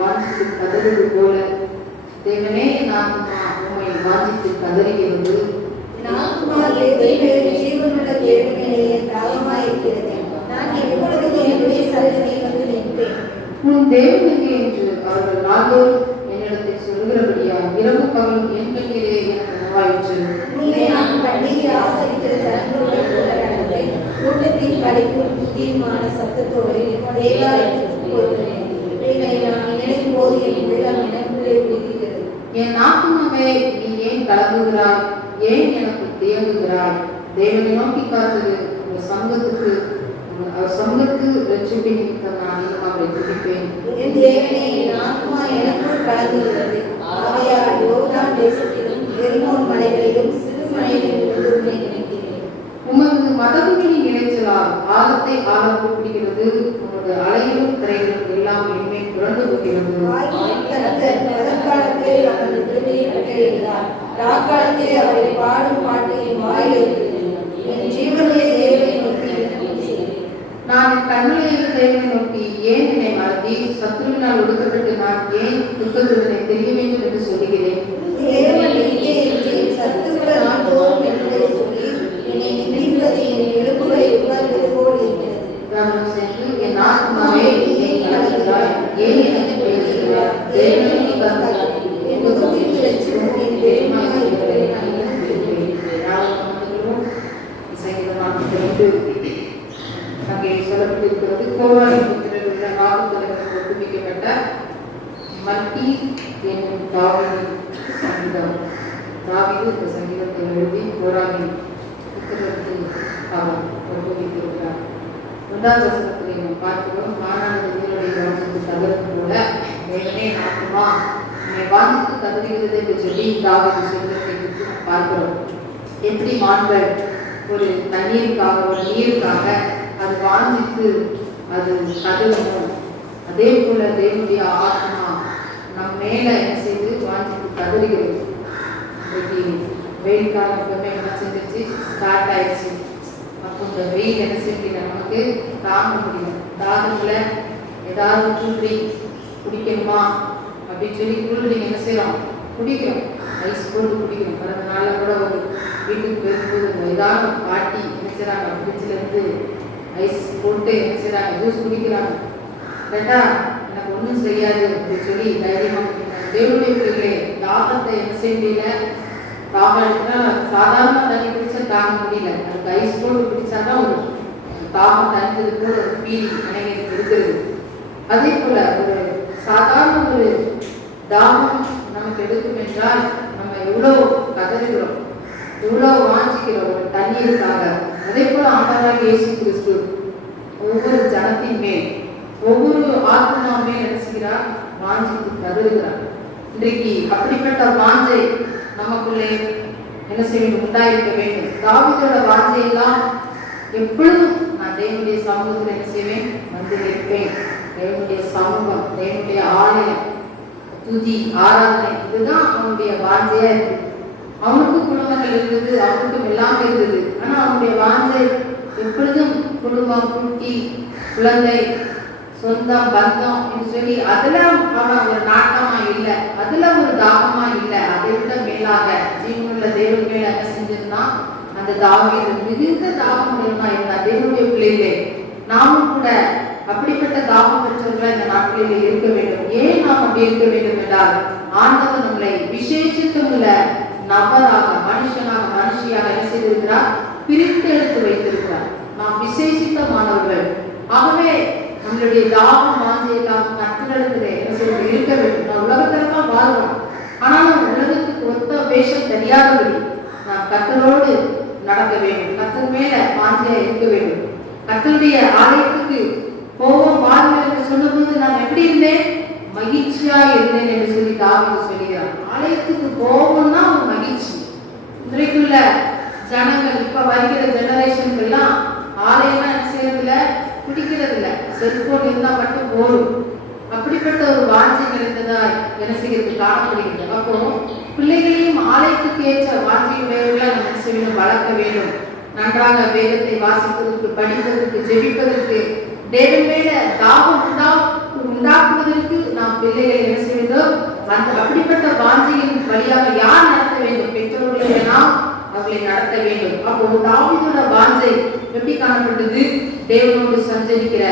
வாஞ்சித்து கதறுவது போல தேவனே நான் உம்மை வாஞ்சித்து கதறுகிறது. ஜீவனுள்ள தேவனே தாகமாயிருக்கிறது. நான் எப்பொழுது என்னுடைய சரீரத்தை வந்து நிற்பேன். உன் தேவனுக்கு என்று அவர்கள் நாள்தோறும் என்னிடத்தில் சொல்கிறபடியா இரவு பகலும் என் கண்ணீரே எனக்கு உணவாயிற்று. உன்னை நான் பண்டிகை ஆசரிக்கிற தனங்களோடு கூட நடந்தேன். கூட்டத்தின் கலைக்கும் புத்தியுமான சத்தத்தோடு தேவாலயத்துக்கு போகிறேன். இதை நான் நினைக்கும் போது என் உள்ளம் எனக்குள்ளே உருகுகிறது. என் ஆத்துமாவே நீ ஏன் கலங்குகிறாய்? ஏன் எனக்கு தியங்குகிறாய்? தேவனை நோக்கி காத்தது அவர் சமூகத்துக்கு ரட்சிப்பை நிமித்தம் நான் அதிகமாக துதிப்பேன். என் தேவனே, என் ஆத்துமா எனக்குள் கலங்குகிறது. ஆகையால் யோர்தான் தேசத்திலும் எரிமோன் மலைகளிலும் சிறு மலைகளிலும் உம்மை நினைக்கிறேன். உமது மதகுகளின் இறைச்சலால் ஆழத்தை ஆழம் கூப்பிடுகிறது. உமது அலையிலும் திரையிலும் எல்லாம் என்மை புரண்டு போகிறது. பதற்காலத்திலே அவரது திருமையை கட்டளையிட்டார். ராக்காலத்திலே அவரை பாடும் பாட்டு என் வாயில் இருக்கிறது. என் ஜீவனுடைய தேவனை நோக்கி நான் என் கண்மலையில் தேவனை நோக்கி ஏன் என்னை மறந்தி? சத்துருவினால் ஒடுக்கப்பட்டு நான் ஏன் துக்கத்துடனே தெரிய வேண்டும் என்று சொல்லுகிறேன். தேவன் எங்கே என்று சத்துருக்கள் நாள்தோறும் என்பதை சொல்லி என்னை நிந்திப்பது என் எலும்புகளை உணர்வது போல் இருக்கிறது. நான் சென்று என் ஆத்மாவே ஏன் கலங்குகிறாய்? ஏன் எனக்கு பேசுகிறாய்? தேவனை நீ கந்தாய். என் முகத்தில் லட்சம் என் தேவனாக இருக்கிறதை நான் நினைக்கிறேன். அங்கே சொல்லப்பட்டிருக்கிறது. கோரானின் புத்திரர் உள்ள ராகுத்தலைவர்கள் ஒப்புவிக்கப்பட்ட மல்கி என்னும் தாவீதின் சங்கீதம். தாவீது இந்த சங்கீதத்தை எழுதி கோரானின் புத்திரருக்கு அவர் ஒப்புவித்திருக்கிறார். 1வது வசனத்திலே நாம் பார்க்கிறோம். மானானது உங்களுடைய கவனத்துக்கு தகவல் போல தேவனே ஆத்துமா உன்னை வாஞ்சித்து கதறுகிறது என்று சொல்லி தாவீது சொல்வதை குறித்து நாம் பார்க்கிறோம். எப்படி மான்கள் ஒரு தண்ணீருக்காக ஒரு நீருக்காக அது வாஞ்சித்து அது கதறணும், அதே போல தேவனுடைய ஆத்மா நம் மேல என்ன செய்து வாஞ்சித்து கதறுகிறது. இன்னைக்கு வெயில் காலமே என்ன செஞ்சிருச்சு, ஸ்டார்ட் ஆயிடுச்சு. அப்போ இந்த வெயில் என்ன செஞ்சு நமக்கு தாங்க முடியும். தாகத்துல ஏதாவது கூல்ட்ரிங்க் குடிக்கணுமா அப்படின்னு சொல்லி கூல்ட்ரிங்க் என்ன செய்யறோம், குடிக்கிறோம். ஐஸ் போட்டு குடிக்கிறோம். அதனால கூட ஒரு வீட்டுக்கு போகும்போது ஏதாவது பாட்டி என்ன செய்றாங்க, ஃப்ரிட்ஜில் இருந்து ஐஸ் போட்டு என்ன செய்றாங்க, ஜூஸ் குடிக்கிறாங்க. கேட்டா எனக்கு ஒன்றும் செய்யாது அப்படின்னு சொல்லி தைரியமாக குடிக்கிறாங்க. தேவனுடைய பிள்ளைகளே, தாகத்தை என்ன செய்ய முடியல. தாகம்னா சாதாரண தண்ணி குடிச்சா தாங்க முடியல. அதுக்கு ஐஸ் போட்டு குடிச்சாதான் ஒரு தாகம் தண்ணி கூட ஒரு ஃபீலிங் எனக்கு இருக்கிறது. அதே போல ஒரு சாதாரண ஒரு தாகம் நமக்கு எடுக்கும் என்றால் நம்ம எவ்வளோ கதறுகிறோம், எவ்வளோ வாஞ்சிக்கிறோம் ஒரு தண்ணீருக்காக. அதே போல ஆண்டவராகிய இயேசு கிறிஸ்து ஒவ்வொரு ஜனத்தின் மேல் ஒவ்வொரு ஆத்மா மேல் என்ன செய்கிறார், வாஞ்சித்து கதறுகிறார். இன்றைக்கு அப்படிப்பட்ட வாஞ்சை நமக்குள்ளே என்ன செய்ய உண்டாயிருக்க வேண்டும். தாவீதோட வாஞ்சையெல்லாம் எப்பொழுதும் நான் தேவனுடைய சமூகத்தில் என்ன செய்வேன், வந்து நிற்பேன். தேவனுடைய சமூகம், தேவனுடைய ஆலயம், துதி, ஆராதனை, இதுதான் அவனுடைய வாஞ்சையா இருக்கு. அவனுக்கும் குடும்பங்கள் இருந்தது, அவனுக்கும் எல்லாமே இருந்தது. ஆனா அவனுடைய வாஞ்சை எப்பொழுதும் குடும்பம், குட்டி, குழந்தை, சொந்தம், பந்தம் என்று சொல்லி அதுல அவன் ஒரு நாட்டமா இல்லை, அதுல ஒரு தாகமா இல்லை. அதை விட மேலாக ஜீவனுள்ள தேவன் மேல என்ன செஞ்சிருந்தான், அந்த தாவீது மிகுந்த தாகம் உடையவனா இருந்தான். தேவனுடைய பிள்ளைகளே, நாமும் கூட அப்படிப்பட்ட தாகம் பெற்றவர்களா இந்த நாட்களில் இருக்க வேண்டும். ஏன் நாம் அப்படி இருக்க வேண்டும் என்றால், ஆண்டவர் நம்மளை விசேஷித்துள்ள நபராக, மனுஷனாக, மனுஷியாக என்ன செய்திருக்கிறார், பிரித்து எடுத்து வைத்திருக்கிறார். நாம் விசேஷித்தமானவர்கள். ஆகவே நம்மளுடைய தாகம் வாஞ்சையெல்லாம் கர்த்தரிடத்திலே என்ன செய்வது, இருக்க வேண்டும். நான் உலகத்தில்தான் வாழ்றோம், ஆனாலும் உலகத்துக்கு ஒத்த வேஷம் தெரியாதபடி நாம் கர்த்தரோடு நடக்க வேண்டும். கர்த்தர் மேல வாஞ்சையா இருக்க வேண்டும். கர்த்தருடைய ஆலயத்துக்கு போவோம் வாருங்கள் என்று சொன்னபோது நான் எப்படி இருந்தேன், மகிழ்ச்சியா இருந்தேன் என்று சொல்லி தாவீது சொல்கிறார். ஆலயத்துக்கு போவோம்னா ஒரு மகிழ்ச்சி. இன்றைக்குள்ள ஜனங்கள், இப்ப வருகிற ஜெனரேஷனுக்கு எல்லாம் ஆலயம்னா என்ன செய்யறதில்ல, பிடிக்கிறது இல்லை. செல்போன் இருந்தா மட்டும் போதும். அப்படிப்பட்ட ஒரு வாஞ்சை நிறைந்ததா என்ன செய்யறது காணப்படுகிறது. அப்போ பிள்ளைகளையும் ஆலயத்துக்கு ஏற்ற வாஞ்சையுடையவர்களை நம்ம என்ன செய்யணும், வளர்க்க வேண்டும். நன்றாக வேதத்தை வாசிப்பதற்கு, படிப்பதற்கு, ஜெபிப்பதற்கு, தேவன் மேல தாகம் உண்டாக்குவதற்கு நாம் பிள்ளைகளை என்ன செய்ய வேண்டும்? அந்த அப்படிப்பட்ட வாஞ்சையின் வழியாக யார் நடத்த வேண்டும்? பெற்றோர்களை நாம் அவர்களை நடத்த வேண்டும். அப்போ தாவீதோட வாஞ்சை எப்படி காணப்பட்டது? தேவனோடு சஞ்சரிக்கிற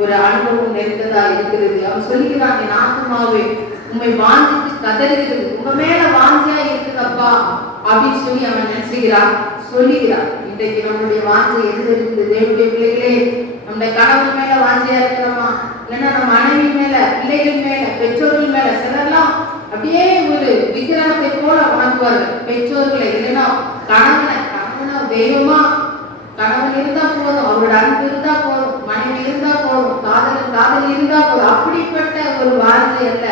ஒரு அனுபவம் நிறைந்ததா இருக்கிறது. அவன் சொல்லுகிறான், என் ஆத்துமாவே உண்மை வாஞ்சித்து கதறுகிறது, உங்க மேல வாஞ்சியா இருக்குதப்பா அப்படின்னு சொல்லி அவன் நினைச்சுகிறான், சொல்லுகிறான். இன்றைக்கு நம்முடைய வாஞ்சை எது இருக்குது? தேவனுடைய பிள்ளைகளே, நம்முடைய கணவன் மேல வாஞ்சையா இருக்கிறோமா? இல்லைன்னா நம்ம மனைவி மேல, பிள்ளைகள் மேல, பெற்றோர்கள் மேல? சிலர்லாம் அப்படியே ஒரு விக்கிரகத்தை போல வணங்குவார்கள் பெற்றோர்களை. இல்லைன்னா கணவனை தெய்வமா கணவன் இருந்தா போதும், அவரோட அன்பு இருந்தா போதும், மனைவி இருந்தா போதும், காதல் இருந்தா போதும். அப்படிப்பட்ட ஒரு வாஞ்சை அல்ல.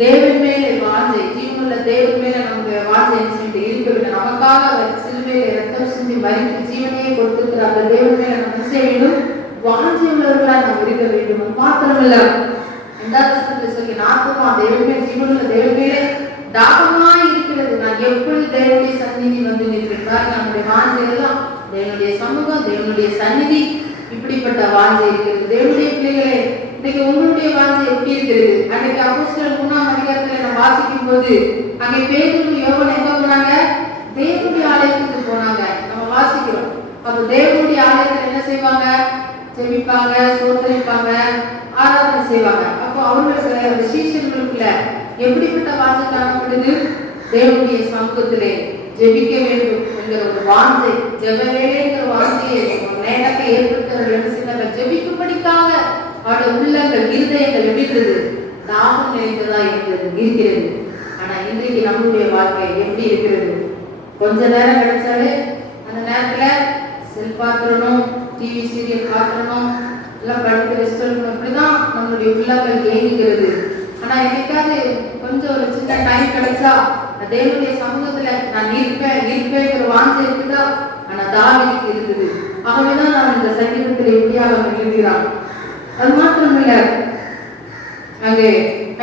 தேவன் மேலே வாஞ்சை, ஜீவனுள்ள தேவன் மேல நமக்கு வாஞ்சை இருக்க வேண்டும். நமக்காக அவர் சிலுவையில ரத்தம் சிந்தி மறித்து ஜீவனையே கொடுத்திருக்கிறார். தேவன் மேல நம்ம செய்ய வேண்டும், வாஞ்சை உள்ளவர்களா நாம் இருக்க வேண்டும். மாத்திரமல்ல, சொல்லி நாத்துமா தேவன் மேல், ஜீவனுள்ள தேவன் மேலே தாகமா இருக்கிறது. நான் எப்பொழுது தேவனுடைய சந்நிதி வந்து நிற்கிறார், நம்முடைய வாஞ்சை எல்லாம் தேவனுடைய சமூகம், தேவனுடைய சந்நிதி, இப்படிப்பட்ட வாஞ்சை இருக்கிறது. தேவனுடைய பிள்ளைகளே, இன்னைக்கு உங்களுடைய வாஞ்சை எப்படி இருக்கிறது? அன்னைக்கு அப்போஸ்தலர் 3ஆம் அதிகாரத்துல நம்ம வாசிக்கும் போது அங்கே பேதுரு யோவான் எங்க போனாங்க? தேவனுடைய ஆலயத்துக்கு போனாங்க. நம்ம வாசிக்கிறோம். அப்ப தேவனுடைய ஆலயத்துல என்ன செய்வாங்க? செபிப்பாங்க, சோதரிப்பாங்க, ஆராதனை செய்வாங்க. அப்போ அவர்களுக்கு சீஷர்களுக்குள்ள எப்படிப்பட்ட வாஞ்சை காணப்படுது? தேவனுடைய சமூகத்திலே ஜெபிக்க வேண்டும் என்கிற ஒரு வாஞ்சை, ஜெபவேலைங்கிற வாஞ்சையை நேரத்தை ஏற்படுத்தவர்கள் என்ன செய்தாங்க? ஜெபிக்கும்படிக்காக அவருடைய உள்ளங்கள், இருதயங்கள் எப்படின்றது? தாகம் நிறைந்ததா இருக்கிறது. ஆனா இன்றைக்கு நம்மளுடைய வாழ்க்கை எப்படி இருக்கிறது? கொஞ்ச நேரம் கிடைச்சாலே அந்த நேரத்துல செல் பார்த்துடணும், டிவி சீரியல் பார்த்துடணும், எல்லாம் படுத்து ரெஸ்ட் எடுக்கணும், இப்படிதான் நம்மளுடைய உள்ளங்கள் ஏங்குகிறது. ஆனா என்னைக்காவது கொஞ்சம் ஒரு சின்ன டைம் கிடைச்சா தேவனுடைய சமூகத்துல நான் இருப்பேன் வாஞ்சை இருக்குதா? ஆனா தாவீதுக்கு இருக்குது. ஆகவேதான் நான் இந்த சங்கீதத்தில் எப்படியாக எழுதுகிறான். அது மாத்திரமில்ல, அங்கே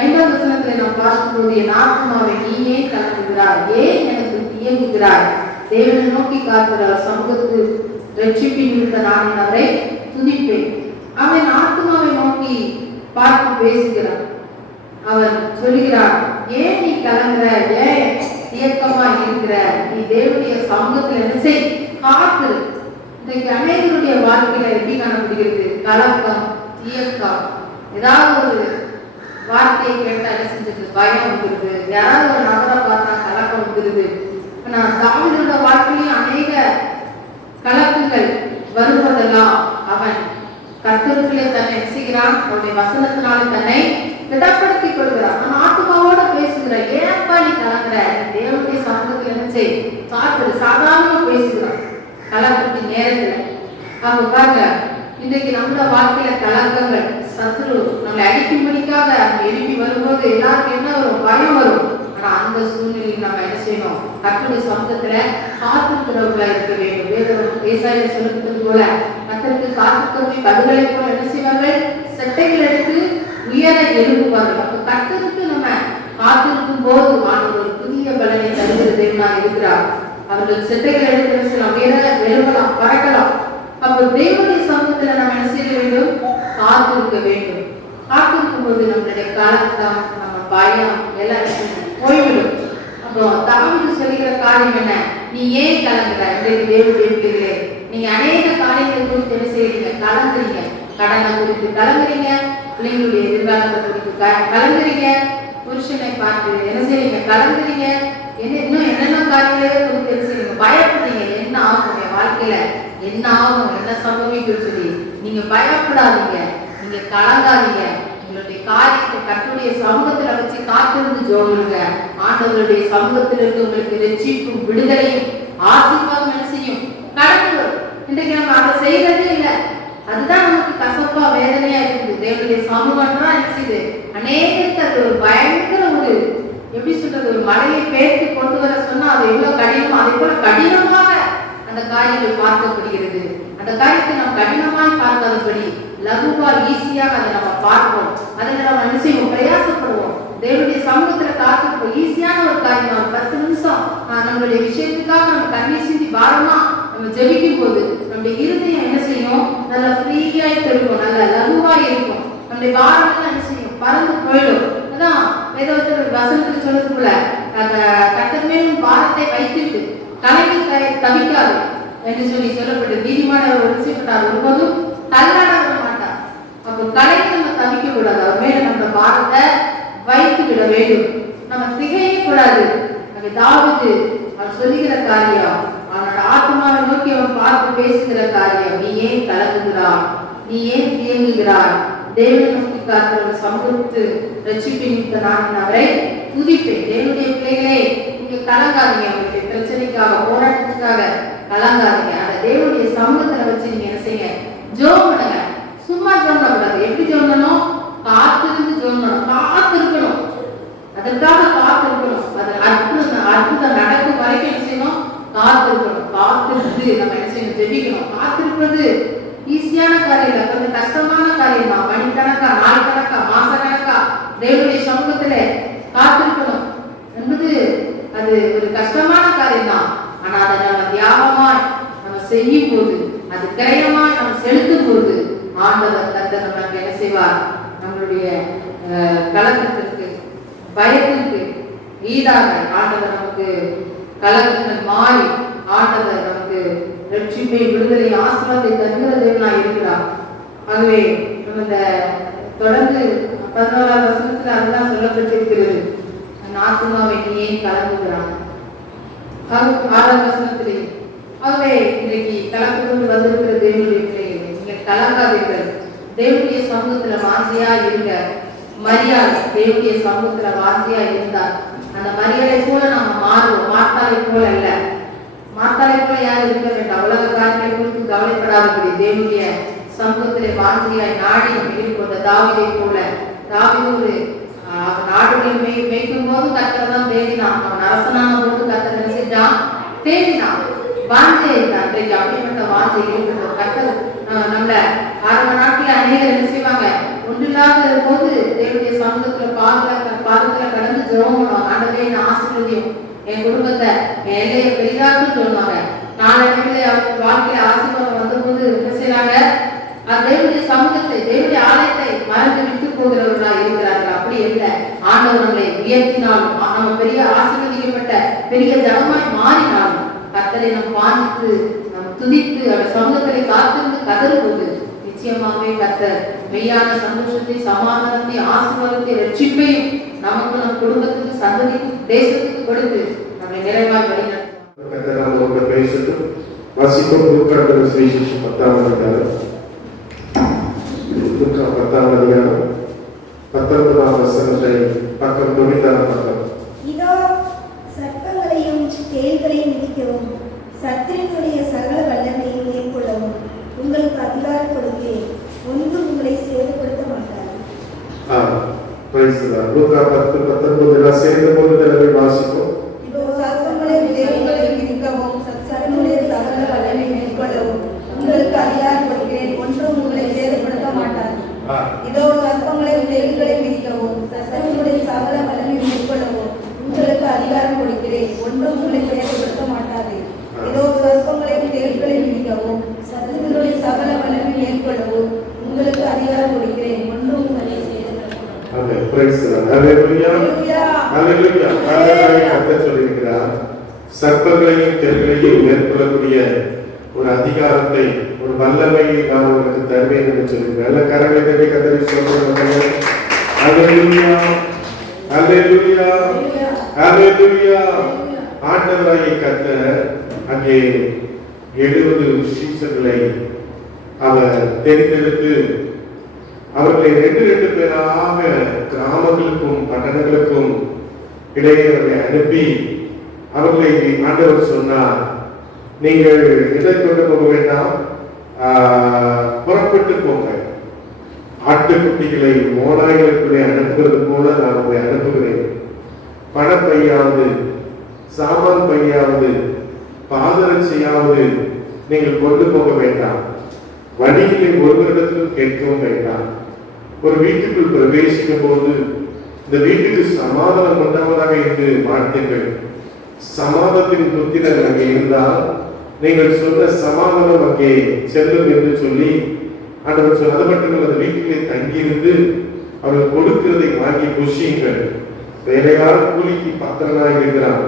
5ஆம் வசனத்துல நாம் பார்க்கும்போது, என் ஆத்மாவை நீயே கலங்குகிறாய், ஏன் எனக்கு இயங்குகிறாய்? தேவனை நோக்கி காக்கிறார், சமூகத்து ரட்சிப்பின் நிமித்த நான் அவரை துதிப்பேன். அவன் ஆத்மாவை நோக்கி பார்த்து பேசுகிறான். அவன் சொல்லுகிறான், ஏன் நீ கலங்குற, ஏன் இயக்கமா இருக்கிற? நீ தேவனுடைய சமூகத்தில் என்ன செய்? காத்து. இன்னைக்கு அநேகருடைய வாழ்க்கையில எப்படி காணப்படுகிறது? கலக்கம், இயக்கம். ஏதாவது ஒரு வார்த்தையை கேட்டா என்ன செஞ்சது? பயம் வந்துருது. யாராவது ஒரு நபரை பார்த்தா கலக்கம் வந்துருது. ஆனா தாவீதோட வாழ்க்கையிலும் அநேக கலக்கங்கள் வருவதெல்லாம் அவன் கர்த்தருக்குள்ளே தன்னை செய்கிறான், அவருடைய வசனத்தினால தன்னை திடப்படுத்திக் கொள்கிறான். அவன் ஆத்மாவோட பேசுகிறான். ஏன்பா நீ கலங்குற? தேவனுடைய சமூகத்தில் என்ன செய்? காத்து. சாதாரணமா பேசுகிறான் கலக்கத்தின் நேரத்துல. அப்ப பாருங்க, இன்றைக்கு நம்மளோட வாழ்க்கையில கலக்கங்கள், சத்துரு நம்மளை அடிக்கும்படிக்காக எழுப்பி வரும்போது எல்லாருக்கும் என்ன வரும்? பயம் வரும். ஆனா அந்த சூழ்நிலையில் நம்ம என்ன செய்யணும்? கர்த்தருடைய சமூகத்துல காத்திருக்கிறவர்களா இருக்க வேண்டும். வேதம் ஏசாயா சொல்லுகிறது போல, கர்த்தருக்கு காத்திருக்கிறவர்கள் கடுகளை போல என்ன செய்வார்கள்? செட்டைகள் எடுத்து உயர எழுப்புவார்கள். அப்ப கர்த்தருக்கு நம்ம காத்திருக்கும் போது ஆண்டவர் ஒரு புதிய பலனை தருகிற தேவனா இருக்கிறார். அவர்கள் செட்டைகள் எடுத்து உயர எழுப்பலாம், பறக்கலாம். அப்ப தேவனுடைய சமூகத்துல நம்ம என்ன செய்ய வேண்டும்? காத்திருக்க வேண்டும். காத்திருக்கும் போது நம்மளுடைய கலக்கம், நம்ம பயம் எல்லாம் போய்விடும். அப்போ தாவீது சொல்லுகிற காரியம் என்ன? நீ ஏன் கலங்குற? இன்றைக்கு தேவனுடைய நீங்க அநேக காரியங்களை குறித்து என்ன செய்யறீங்க? கலங்குறீங்க. கடனை குறித்து கலங்குறீங்க, பிள்ளைங்களுடைய எதிர்காலத்தை குறித்து கலங்குறீங்க, புருஷனை பார்த்து என்ன செய்றீங்க? கலங்குறீங்க. இன்னும் என்னென்ன காரியங்களே குறித்து என்ன செய்றீங்க? பயப்படுறீங்க. என்ன ஆகும் என் வாழ்க்கையில, என்ன ஆகும், என்ன சம்பவிக்கும் சொல்லி நீங்க பயப்படாதீங்க, நீங்க கலங்காதீங்க. உங்களுடைய காரியத்தை கர்த்தருடைய சமூகத்துல வச்சு காத்திருந்து ஜெபிங்க. ஆண்டவருடைய சமூகத்தில் இருந்து உங்களுக்கு ரட்சிப்பும் விடுதலையும் ஆசீர்வாதம் என்ன செய்யும்? கடந்து வரும். இன்றைக்கு நம்ம அதை செய்யறதே இல்லை. அதுதான் நமக்கு கசப்பா வேதனையா இருக்குது. தேவனுடைய சமூகம்னா என்ன செய்யுது? அநேகருக்கு அது ஒரு பயங்கர ஒரு எப்படி சொல்றது? ஒரு மலையை பேர்த்து கொண்டு வர சொன்னா அது எவ்வளவு கடினமோ அதே போல கடினமாக அந்த காரியங்கள் பார்க்கப்படுகிறது. அந்த காரியத்தை நாம் கடினமாய் பார்க்காதபடி லகுவால் ஈஸியாக அதை நம்ம பார்ப்போம். அதில் நம்ம என்ன செய்வோம்? பிரயாசப்படுவோம். தேவனுடைய சமூகத்துல காத்திருப்போம். ஈஸியான ஒரு காரியம். 10 நிமிஷம் நம்மளுடைய விஷயத்துக்காக நம்ம தண்ணி சிந்தி பாரமா நம்ம ஜெபிக்கும் போது நம்முடைய இருதயம் என்ன செய்யும்? நல்லா ஃப்ரீயாய் தெரியும், நல்ல லகுவாய் இருக்கும். நம்முடைய பாரம் மறந்து போயிடும். அதான் வேதத்தில் வசனத்தில் சொல்றதுக்குள்ள கர்த்தர் மேலும் பாரத்தை வைத்துட்டு கலங்கி தவிக்காது என்று சொல்லப்பட்டு நீதிமான் ஒழிக்கப்பட்டார், ஒருபோதும் தள்ளாட விட மாட்டார். அப்போ கலைக்கு நம்ம தவிக்க கூடாது, அவர் மேல நம்ம பாரத்தை வைத்து விட வேண்டும், நம்ம திகைய கூடாது. அது தாவீது அவர் சொல்லுகிற காரியம், அவனோட ஆத்மாவை நோக்கி அவன் பார்த்து பேசுகிற காரியம், நீ ஏன் கலங்குகிறாய், நீ ஏன் தியங்குகிறாய், தேவனை நோக்கி காக்கிற சமூகத்து ரட்சிப்பின் நான் அவரை துதிப்பேன். தேவனுடைய பிள்ளைகளே, நீங்க கலங்காதீங்க, அவருடைய பிரச்சனைக்காக போராட்டத்துக்காக கலங்காதீங்க. அந்த தேவனுடைய சமூகத்துல வச்சு நீங்க என்ன செய்யுங்க, ஜெபம் பண்ணுங்க. சும்மா ஜெபம் பண்ணக்கூடாது. எப்படி ஜெபம் பண்ணணும்? காத்திருந்து ஜெபம் பண்ணணும், காத்திருக்கணும், அதற்காக காத்திருக்கணும். அது அற்புதம் நடக்கும் வரைக்கும் என்ன செய்யணும்? காத்திருக்கணும். காத்திருந்து நம்ம என்ன செய்யணும்? ஜெபிக்கணும். காத்திருப்பது ஈஸியான காரியம் இல்லை, கொஞ்சம் கஷ்டமான காரியம் தான். மணிக்கணக்கா, நாள் கணக்கா, மாச கணக்கா தேவனுடைய சமூகத்துல காத்திருக்கணும் என்பது அது ஒரு கஷ்டமான காரியம் தான். ஆனா அதை நம்ம தியாகமாய் நம்ம செய்யும் போது, அது கிரயமாய் நம்ம செலுத்தும் போது ஆண்டவர் கர்த்தர் நமக்கு என்ன செய்வார்? நம்மளுடைய கலக்கத்திற்கு, பயத்திற்கு ஈடாக ஆண்டவர் நமக்கு கலக்கங்கள் மாறி ஆண்டவர் நமக்கு ரட்சிப்பை, விடுதலை, ஆசீர்வாதத்தை தருகிற தேவனாய் இருக்கிறார். ஆகவே நம்ம இந்த தொடர்ந்து 11ஆம் வசனத்துல அதுதான் சொல்லப்பட்டிருக்கிறது, ஆத்துமாவை நீ ஏன் கலங்குகிறான். 6ஆம் வசனத்திலே ஆகவே இன்றைக்கு கலக்கத்தோடு வந்திருக்கிற தேவனுடைய பிள்ளைகளை நீங்கள் கலங்காதீர்கள். தேவனுடைய சமூகத்துல வாஞ்சியா இருங்க. மரியாதை தேவனுடைய சமூகத்துல வாஞ்சியா இருந்தார். அந்த மரியாதை போல நம்ம மாறுவோம். மாத்தாலை போல அல்ல. மாத்தாலை போல யாரும் இருக்க வேண்டாம். உலக காரியங்களை குறித்து கவலைப்படாதபடி தேவனுடைய சமூகத்திலே வாஞ்சியாய் நாடி இருக்கின்ற தாவீதை போல, தாவீது ஒரு அவன் ஆடுகளை மேய்க்கும் போது கர்த்தர் தான் தேடினான். அவன் அரசனான போது கர்த்தர் என்ன செஞ்சான்? தேடினான். வாஞ்சை அன்றைக்கு அப்படிப்பட்ட வாஞ்சை இருக்கிற கர்த்தர் நம்மள ஆரம்ப நாட்கள் அநேகர் என்ன செய்வாங்க? ஒன்றில்லாத போது தேவனுடைய சமூகத்துல பாதத்துல கடந்து ஜெபம் பண்ணுவாங்க. ஆண்டவரே நான் ஆசீர்வதியும், என் குடும்பத்தை, என் எல்லையை பெரிதாக்குன்னு சொல்லுவாங்க. நாளடைவில் அவங்க வாழ்க்கையில ஆசீர்வாதம் வந்த போது என்ன செய்யறாங்க? தேவனுடைய சமூகத்தை, தேவனுடைய ஆலயத்தை மறந்து விட்டு போகிறவர்களா இருக்கிறார்கள். அப்படி இல்லை, ஆண்டவர் நம்மளை உயர்த்தினாலும், நம்ம பெரிய ஆசீர்வதிக்கப்பட்ட பெரிய ஜனமாய் மாறினாலும் கர்த்தரை நம்ம வாஞ்சித்து நம்ம துதித்து அவர் சமூகத்தை காத்திருந்து கதறும் போது நிச்சயமாகவே கர்த்தர் மெய்யான சந்தோஷத்தை, சமாதானத்தை, ஆசீர்வாதத்தை, ரட்சிப்பையும் நமக்கு, நம் குடும்பத்துக்கு, சந்ததிக்கு, தேசத்துக்கு கொடுத்து நம்மை நிறைவாய் வழிநடத்தும். பேசட்டும். வாசிப்போம். லூக்கா 10ஆம் அதிகாரம் 19ஆம் வசனத்தை பக்கம் 90ஆம் பக்கம். இதோ சர்ப்பங்களையும் தேள்களையும் மிதிக்கவும் சத்துருவினுடைய சகல வல்லமையை மேற்கொள்ளவும் உங்களுக்கு அதிகாரம் கொடுக்கிறேன், ஒன்றும் உங்களை சேதப்படுத்த மாட்டார். லூக்கா 10:19 சேர்ந்த போது வாசிப்போம். இதோ சர்ப்பங்களையும் தேள்களையும் மிதிக்கவும் சத்துருவினுடைய சகல வல்லமையை மேற்கொள்ளவும் உங்களுக்கு அதிகாரம் கொடுக்கிறேன், ஒன்றும் உங்களை சேதப்படுத்த மாட்டார். இதோ சர்ப்பங்களையும் தேள்களையும் மிதிக்கவும் சத்துருவினுடைய சகல வல்லமையை மேற்கொள்ளவும் உங்களுக்கு அதிகாரம் கொடுக்கிறேன், ஒன்றும் உங்களை சேதப்படுத்த மாட்டாது. இதோ சர்ப்பங்களையும் தேள்களையும் மிதிக்கவும் சத்துருவினுடைய சகல வல்லமையை மேற்கொள்ளவும் உங்களுக்கு அதிகாரம் கொடுக்கிறேன், ஒன்றும் உங்களை சேதப்படுத்த மாட்டாது. சர்ப்பங்களையும் தேள்களையும் மேற்கொள்ளக்கூடிய ஒரு அதிகாரத்தை, ஒரு வல்லமையை நான் உங்களுக்கு தருவேன் என்று சொல்லுகிறேன். நல்ல கரங்களை தட்டி கர்த்தரை சொல்லுங்கள். ஹல்லேலூயா, ஹல்லேலூயா, ஹல்லேலூயா. ஆண்டவராகிய கர்த்தர் அங்கே 70 சீஷர்களை அவர் தெரிந்தெடுத்து அவர்களை 2 பேராக கிராமங்களுக்கும் பட்டணங்களுக்கும் இடையே அவர்களை அனுப்பி அவர்களை ஆண்டவர் சொன்னார், நீங்கள் எதை கொண்டு போக வேண்டாம், புறப்பட்டு போங்க. ஆட்டுக்குட்டிகளை ஓநாய்களுக்குள்ளே அனுப்புவது போல நான் உங்களை அனுப்புகிறேன். பணப்பையாவது, சாமான் பையாவது, பாதரட்சையாவது நீங்கள் கொண்டு போக வேண்டாம். வழியிலே ஒருவரிடத்திலும் கேட்கவும் வேண்டாம். ஒரு வீட்டுக்குள் பிரவேசிக்கும் போது இந்த வீட்டுக்கு சமாதானம் கொண்டவராக இருந்து வாழ்த்துங்கள். சமாதானத்தின் புத்திரர் அங்கே இருந்தால் நீங்கள் சொன்ன சமாதானம் அங்கே செல்லும் என்று சொல்லி ஆண்டவர் சொன்ன. அது மட்டுமல்ல, அந்த வீட்டிலே தங்கியிருந்து அவர்கள் கொடுக்கிறதை வாங்கி புஷியுங்கள். வேலையார கூலிக்கு பத்திரனாக இருக்கிறான்.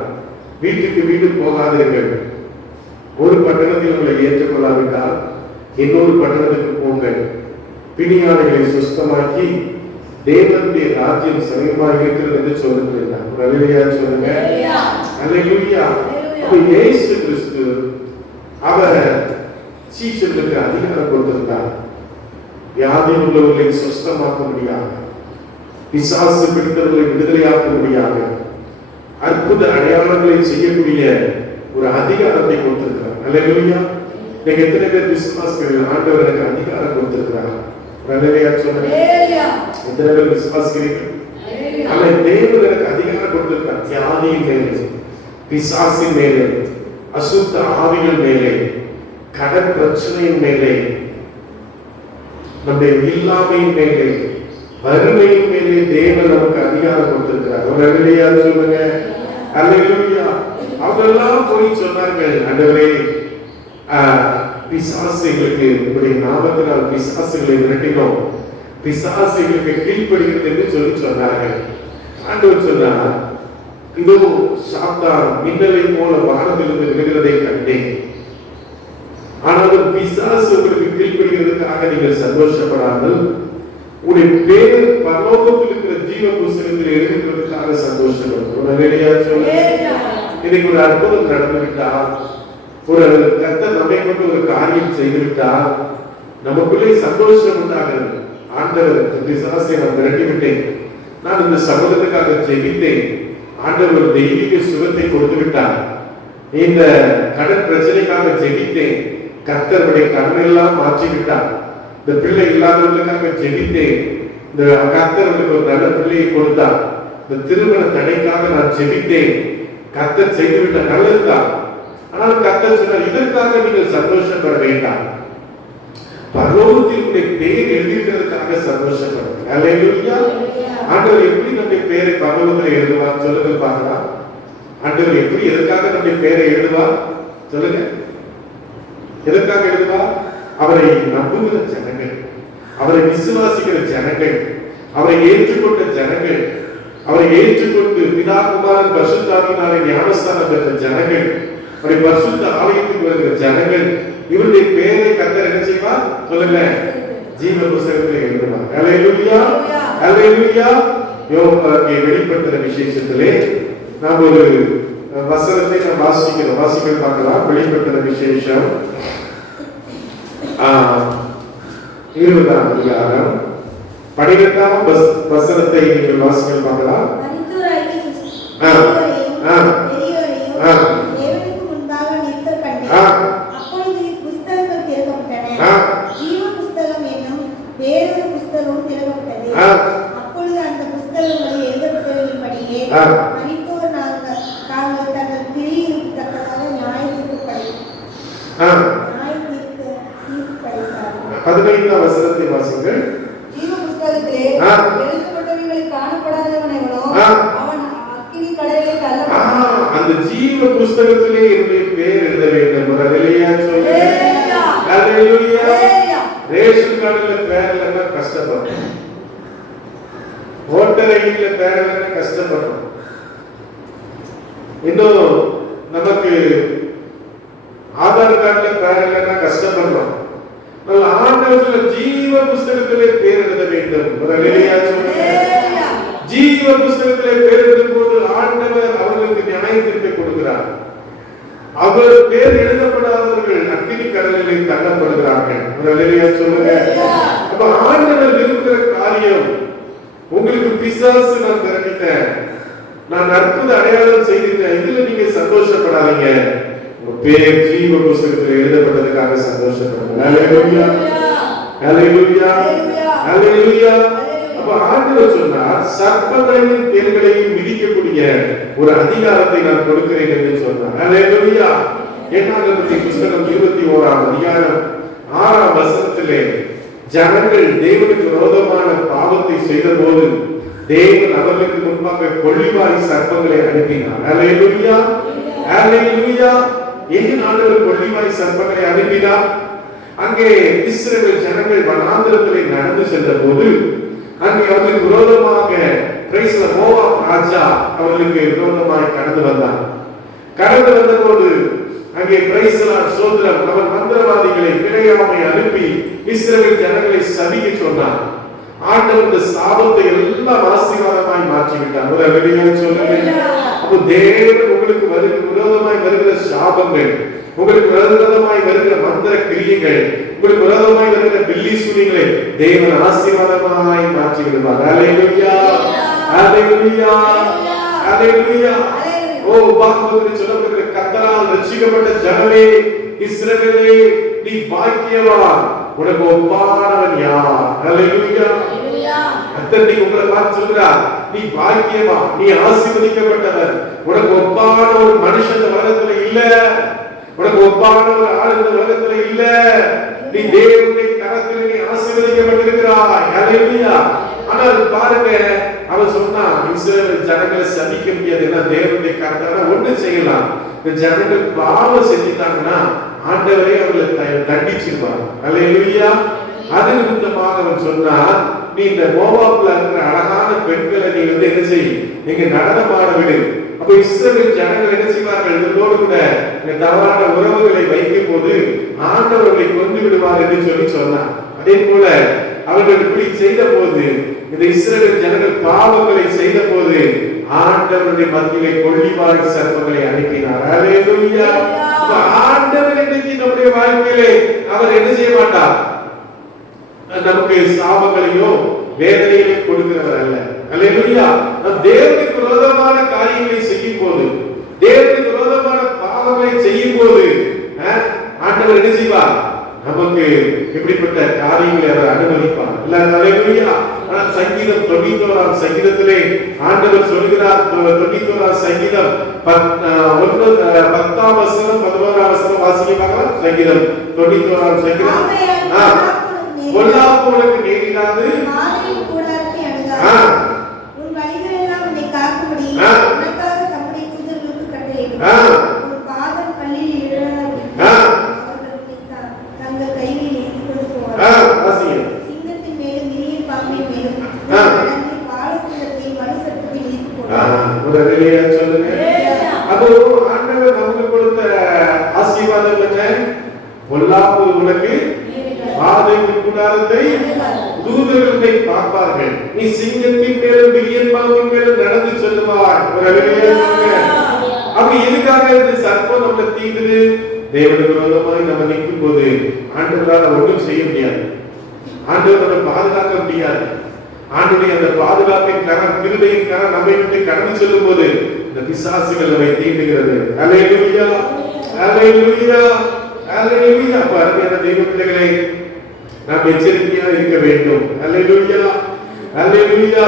வீட்டுக்கு வீடு போகாதீர்கள். ஒரு பட்டணத்தில் உங்களை ஏற்றுக்கொள்ளாவிட்டால் இன்னொரு பட்டணத்துக்கு போங்கள். பிணியாளர்களை சுஸ்தமாக்கி தேவனுடைய ராஜ்யம் சமீபமாக இருக்கிறது என்று சொல்லுகிறார். அல்லேலூயா சொல்லுங்க. அல்லேலூயா. அப்ப இயேசு கிறிஸ்து அவர் சீஷர்களுக்கு அதிகாரம் கொடுத்திருந்தார். வியாதியில் உள்ளவர்களை சுஸ்தமாக்க முடியாது, பிசாசு பிடித்தவர்களை விடுதலையாக்க முடியாது, அற்புத அடையாளங்களை செய்யக்கூடிய ஒரு அதிகாரத்தை கொடுத்திருக்கிறார். அல்லேலூயா. நீங்க எத்தனை பேர் விசுவாசிக்கிறீர்கள்? ஆண்டவர் எனக்கு அதிகாரம் கொடுத்திருக்கிறார். அல்லேலூயா சொல்லுங்க. எத்தனை பேர் விசுவாசிக்கிறீர்கள்? அவன் தேவன் எனக்கு அதிகாரம் கொடுத்திருக்கிறார். வியாதியின் மேலே, பிசாசின் மேலே, அசுத்த ஆவிகள் மேலே, கடன் பிரச்சனையின் மேலே, நம்முடைய இல்லாமையின் மேலே, வறுமையின் மேலே தேவன் நமக்கு அதிகாரம் கொடுத்திருக்கிறார். ஒரு அல்லேலூயா சொல்லுங்க. அல்லேலூயா. அவரெல்லாம் போய் சொன்னார்கள், ஆண்டவரே பிசாசுகளுக்கு உங்களுடைய நாமத்தினால் பிசாசுகளை விரட்டினோம், பிசாசுகளுக்கு கீழ்ப்படுகிறது என்று சொல்லி சொன்னார்கள். ஆண்டவர் சொன்னார், இதோ சாத்தான் மின்னலை போல வானத்திலிருந்து விழுகிறதை கண்டேன். ஆனாலும் பிசாசு உங்களுக்கு கீழ்ப்படுகிறதுக்காக நீங்கள் சந்தோஷப்படாமல் உங்களுடைய பேர் பரலோகத்தில் இருக்கிற ஜீவ புஸ்தகத்தில் எழுதுகிறதுக்காக சந்தோஷப்படும். இன்னைக்கு ஒரு அற்புதம் நடந்துவிட்டால், ஒரு கர்த்தர் நம்மை கொண்டு ஒரு காரியம் செய்துவிட்டால் நமக்குள்ளே சந்தோஷம் உண்டாகிறது. ஆண்டவர் பிசாசை நான் விரட்டி விட்டேன், நான் இந்த சமூகத்துக்காக ஜெபித்தேன், ஆண்டவர் தெய்வீக சுகத்தை கொடுத்து விட்டார், இந்த கடன் பிரச்சனைக்காக ஜெபித்தேன், கர்த்தருடைய கடனெல்லாம் மாற்றி விட்டார், இந்த பிள்ளை இல்லாதவர்களுக்காக ஜெபித்தேன், இந்த கர்த்தருக்கு ஒரு நல்ல பிள்ளையை கொடுத்தார், இந்த திருமண தடைக்காக நான் ஜெபித்தேன், கர்த்தர் செய்துவிட்ட நல்லதுதான். ஆனால் கர்த்தர் சொன்னார், இதற்காக நீங்கள் சந்தோஷப்பட வேண்டாம், பரலோகத்தில் உடைய பெயர் எழுதியிருக்கிறதுக்காக சந்தோஷப்படுங்க. அல்லேலூயா. ஆண்டவர் எப்படி நம்முடைய பெயரை பரலோகத்தில் எழுதுவார் சொல்லுங்க பார்க்கலாம். ஆண்டவர் எப்படி எதற்காக நம்முடைய பெயரை எழுதுவார் சொல்லுங்க. எதற்காக எழுதுவார்? அவரை நம்புகிற ஜனங்கள், அவரை விசுவாசிக்கிற ஜனங்கள், அவரை ஏற்றுக்கொண்ட ஜனங்கள், அவரை ஏற்றுக்கொண்டு பிதா குமாரன் பரிசுத்த ஆவியினாலே ஞானஸ்நானம் பெற்ற ஜனங்கள், அவரை பரிசுத்த ஆலயத்துக்கு வருகிற ஜனங்கள், இவருடைய பெயரை கர்த்தர் என்ன செய்வார் சொல்லுங்க, ஜீவ புஸ்தகத்தில் எழுதுவார். அல்லேலூயா. அல்லேலூயா. யோவானுக்கு வெளிப்படுத்தின விசேஷத்திலே நாம் ஒரு வசனத்தை நாம் வாசிக்க பார்க்கலாம். வெளிப்படுத்தின விசேஷம் 20ஆம் அதிகாரம் 12ஆம் வசனத்தை நீங்கள் வாசிக்க பார்க்கலாம். பதினைந்தாம் வசனத்தை வாசிங்கள். ஜீவ புஸ்தகத்திலே எழுதப்பட்டவைகளை காணப்படாதவனோ அவன் அக்கினி கடலிலே தள்ளப்படுவான். அந்த ஜீவ புஸ்தகத்திலே என்னுடைய பெயர் எழுத வேண்டும். அல்லேலூயா சொல்லுங்க. அல்லேலூயா. ரேஷன் கார்டுல பேர் இல்லைன்னா கஷ்டப்படும், ஓட்டர் ஐடியில பேர் இல்லைன்னா கஷ்டப்படும், இன்னும் நமக்கு ஆதார் கார்டுல பேர் இல்லைன்னா கஷ்டப்படுறோம். ஆண்டவருடைய ஜீவ புஸ்தகத்திலே பேர் எழுத வேண்டும். அல்லேலூயா சொல்லுங்க. ஜீவ புஸ்தகத்திலே பேர் எழுதும் போது ஆண்டவர் அவர்களுக்கு நியாயத்தீர்ப்பை கொடுக்கிறார். அவர் பேர் எழுதப்படாதவர்கள் அக்கினி கடலிலே தள்ளப்படுகிறார்கள். அல்லேலூயா சொல்லுங்க. அப்ப ஆண்டவர் விரும்புகிற காரியம், உங்களுக்கு பிசாசு நான் திரட்டிட்டேன், நான் அற்புத அடையாளம் செய்துட்டேன், இதுல நீங்க சந்தோஷப்படாதீங்க, உங்க பேர் ஜீவ புஸ்தகத்தில் எழுதப்பட்டதுக்காக சந்தோஷப்படுங்க. அல்லேலூயா. அல்லேலூயா. அல்லேலூயா. அப்ப ஆண்டவர் சொன்னார், சர்ப்பங்களையும் தேள்களையும் மிதிக்கக்கூடிய ஒரு அதிகாரத்தை நான் கொடுக்கிறேன் என்று சொன்னார். அல்லேலூயா. என்னாகமத்தின் புஸ்தகம் 21ஆம் அதிகாரம் 6ஆம் வசனத்திலே ஜனங்கள் தேவனுக்கு விரோதமான பாவத்தை செய்த போது தேவன் அவர்களுக்கு முன்பாக கொள்ளிவாய் சர்ப்பங்களை அனுப்பினார். அல்லேலூயா. அல்லேலூயா. ஏன் ஆண்டவர் கொள்ளிவாய் சர்ப்பங்களை அனுப்பினார்? அங்கே இஸ்ரவேல் ஜனங்கள் வனாந்திரத்திலே நடந்து சென்ற போது அங்கே அவர்களுக்கு விரோதமாக பிரைஸ்ல மோவாப் ராஜா அவர்களுக்கு விரோதமாக கடந்து வந்தான். கடந்து வந்த போது அங்கே பிரைஸ்ல சோதரம் அவன் மந்திரவாதிகளை பிழையாமை அனுப்பி இஸ்ரவேல் ஜனங்களை சபிக்க சொன்னான். ஆண்டவர் இந்த சாபத்தை எல்லாம் ஆசீர்வாதமாய் மாற்றி விட்டார். ஒரு வெளியாக சொல்லுங்க. அப்போ தேவன் உங்களுக்கு விரோதமாய் வருகிற சாபங்கள், உங்களுக்கு விரோதமாய் வருகிற மந்திர கிரியைகள், உங்களுக்கு விரோதமாய் வருகிற பில்லி சூனிகளை தேவன் ஆசீர்வாதமாய் மாற்றி விடுவார். ஹல்லேலூயா, ஹல்லேலூயா, ஹல்லேலூயா. ஓ உபாகமத்தில் சொல்லப்படுகிற கர்த்தரால் ரட்சிக்கப்பட்ட ஜனமே இஸ்ரவேலே, நீ பாக்கியவான், உனக்கு ஒப்பானவன் யார்? ஹல்லேலூயா. அத்தனை உங்களை பார்த்து சொல்கிறார், நீ பாக்கியவான், நீ ஆசீர்வதிக்கப்பட்டவன், உனக்கு ஒப்பான ஒரு மனுஷன் இந்த உலகத்துல இல்ல, உனக்கு ஒப்பான ஒரு ஆள் இந்த உலகத்துல இல்ல, நீ தேவனுடைய கரத்தில் நீ ஆசீர்வதிக்கப்பட்டிருக்கிறாய். ஹல்லேலூயா. ஆனால் பாருங்க, அவன் சொன்னான் இஸ்ரவேல் ஜனங்களை சபிக்க முடியாது, ஏன்னா தேவனுடைய கரத்தால ஒண்ணு செய்யலாம். இந்த ஜனங்கள் பாவம் செஞ்சிட்டாங்கன்னா ஆண்டவரே அவர்களை தண்டிச்சிருவார். ஹல்லேலூயா. அது நிமித்தமாக அவன் சொன்னான், நீ இந்த மோவாப்ல இருக்கிற அழகான பெண்களை நீ என்ன செய், நீங்க நடனமாட விடு. அப்ப இஸ்ரவேல் ஜனங்கள் என்ன செய்வார்கள், இதோடு கூட இந்த தவறான உறவுகளை வைக்கும் போது ஆண்டவர்களை கொண்டு விடுவார் என்று சொல்லி சொன்னான். அதே போல அவர்கள் இப்படி செய்த போது, இந்த இஸ்ரவேல் ஜனங்கள் பாவங்களை செய்த போது ஆண்டவருடைய மத்தியிலே கொள்ளிவாய் சர்ப்பங்களை அனுப்பினார். ஹல்லேலூயா. ஆண்டவர் இன்னைக்கு நம்முடைய வாழ்க்கையிலே அவர் என்ன செய்ய மாட்டார், நமக்கு சாபங்களையோ வேதனைகளை கொடுக்கிறவர் அல்ல. ஹல்லேலூயா. நம் தேவனுக்கு விரோதமான காரியங்களை செய்யும் போது, தேவனுக்கு விரோதமான பாவங்களை செய்யும் போது ஆண்டவர் என்ன செய்வார், நமக்கு இப்படிப்பட்ட காரியங்களை அவர் அனுமதிப்பார். ஹல்லேலூயா. ஆனால் சங்கீதம் 91ஆம் சங்கீதத்திலே ஆண்டவர் சொல்கிறார், 91ஆம் சங்கீதம் 10ஆம் வசனம் 11ஆம் வசனம் வாசிக்க பார்க்கலாம். சங்கீதம் 91ஆம் சங்கீதம். பொல்லாப்பு உனக்கு நேரிடாது, மாலையின் கூடாரத்தை அணுகாது, உன் வழிகளெல்லாம் உன்னை காக்கும்படி உனக்காக தம்முடைய தூதர்களுக்கு கட்டளையிடுவார், உன் பாதம் கல்லில் இடராதபடிக்கு அவர்கள் உன்னை தங்கள் கைகளில் ஏந்திக் கொண்டு போவார்கள். சிங்கத்தின் மேலும் விரியன் பாம்பின் மேலும் நடந்து பாலஸ்தீனத்தை மனுஷருக்கு இழுத்து போவார்கள். ஒரு வெளியே சொல்லுங்க. அப்போ ஆண்டவர் நமக்கு கொடுத்த ஆசீர்வாதம் என்ன? பொல்லாப்பு உனக்கு பாதையின் கூடாரத்தை தூதர்களை பார்ப்பார்கள், நீ சிங்கத்தின் மேலும் விரியன் பாம்பின் மேலும் நடந்து செல்லுவாய். ஒரு வெளியே சொல்லுங்க. அப்ப எதுக்காக இந்த சர்ப்பம் நம்மளை தீங்குது? தேவனுக்கு விரோதமாய் நம்ம நிற்கும் போது ஆண்டவரால் ஒன்றும் செய்ய முடியாது, ஆண்டவர் நம்மை பாதுகாக்க முடியாது. ஆண்டவருடைய அந்த பாதுகாப்பின் கரம், கிருபையின் கரம் நம்மை விட்டு கடந்து செல்லும் போது இந்த பிசாசுகள் நம்மை தீண்டுகிறது. ஹல்லேலூயா, ஹல்லேலூயா, ஹல்லேலூயா. அருமையான தெய்வ பிள்ளைகளே, நாம் எச்சரிக்கையா இருக்க வேண்டும். ஹல்லேலூயா, ஹல்லேலூயா.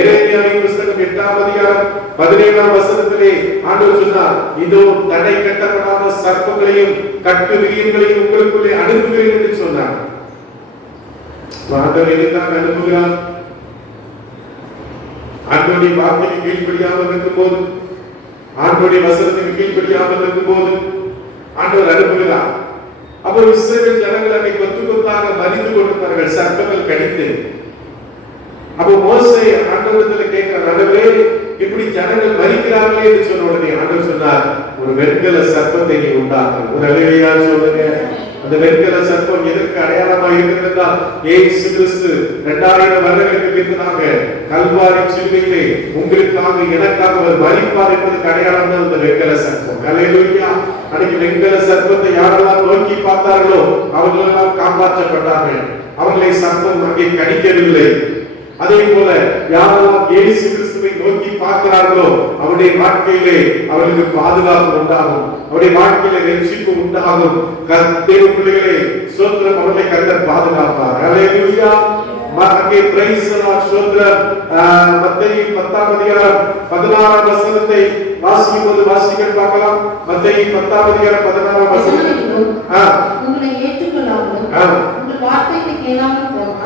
எரேமியாவின் புத்தகம் 8ஆம் அதிகாரம் 17ஆம் வசனத்திலே ஆண்டவர் சொன்னார், இதோ தடை கட்டப்படாத சர்ப்பங்களையும் கட்டு விரியன்களையும் உங்களுக்குள்ளே அனுப்புகிறேன் என்று சொன்னார். ஆண்டவர் எதைத்தான் அனுப்புகிறார்? ஆண்டவருடைய வார்த்தைக்கு கீழ்ப்படியாமல் இருக்கும் போது, ஆண்டவருடைய வசனத்துக்கு கீழ்ப்படியாமல் இருக்கும் போது ஆண்டவர் அனுப்புகிறார். அப்போ இஸ்ரவேல் ஜனங்கள் அன்னைக்கு கொத்து கொத்தாக மரித்து கொண்டிருந்தார்கள், சர்ப்பங்கள் கடித்து. அப்போ மோசே ஆண்டவரிடத்தில் கேட்கிறார், ஆண்டவரே இப்படி ஜனங்கள் மரிக்கிறார்களே என்று சொன்ன உடனே ஆண்டவர் சொன்னார், ஒரு வெண்கல சர்ப்பத்தை நீ உண்டாக்கு. ஒரு அல்லேலூயா சொல்லுங்க. அந்த வெண்கல சர்ப்பம் எதற்கு அடையாளமாக இருக்கிறது என்றால், இயேசு கிறிஸ்து 2000 வருடங்களுக்கு பின்னதாக கல்வாரி சிலுவையிலே உங்களுக்காக எனக்காக அவர் மரிப்பார் என்பதற்கு அடையாளம் தான் அந்த வெண்கல சர்ப்பம். அல்லேலூயா. அன்னைக்கு வெண்கல சர்ப்பத்தை யாரெல்லாம் நோக்கி பார்த்தார்களோ அவர்களெல்லாம் காப்பாற்றப்பட்டார்கள். அவர்களை சர்ப்பம் அங்கே கடிக்கவில்லை. அதே போல யாரெல்லாம் இயேசு கிறிஸ்துவை நோக்கி பார்க்கிறார்களோ அவருடைய வாழ்க்கையிலே அவர்களுக்கு பாதுகாப்பு உண்டாகும், அவருடைய வாழ்க்கையிலே ரட்சிப்பு உண்டாகும். தேவ பிள்ளைகளே, ஸ்தோத்திரம், அவர்களை கர்த்தர் பாதுகாப்பார். ஹல்லேலூயா. அங்கே பிரைஸ் தி ஸ்தோத்திரம். மத்தேயு 10ஆம் அதிகாரம் 16ஆம் வசனத்தை வாசிக்கும்போது வாசிக்க பார்க்கலாம். மத்தேயு 10ஆம் அதிகாரம் 16ஆம் வசனம். உங்களை ஏற்றுக்கொள்ளாமல் உங்கள் வார்த்தைகளை கேளாமல் போகும்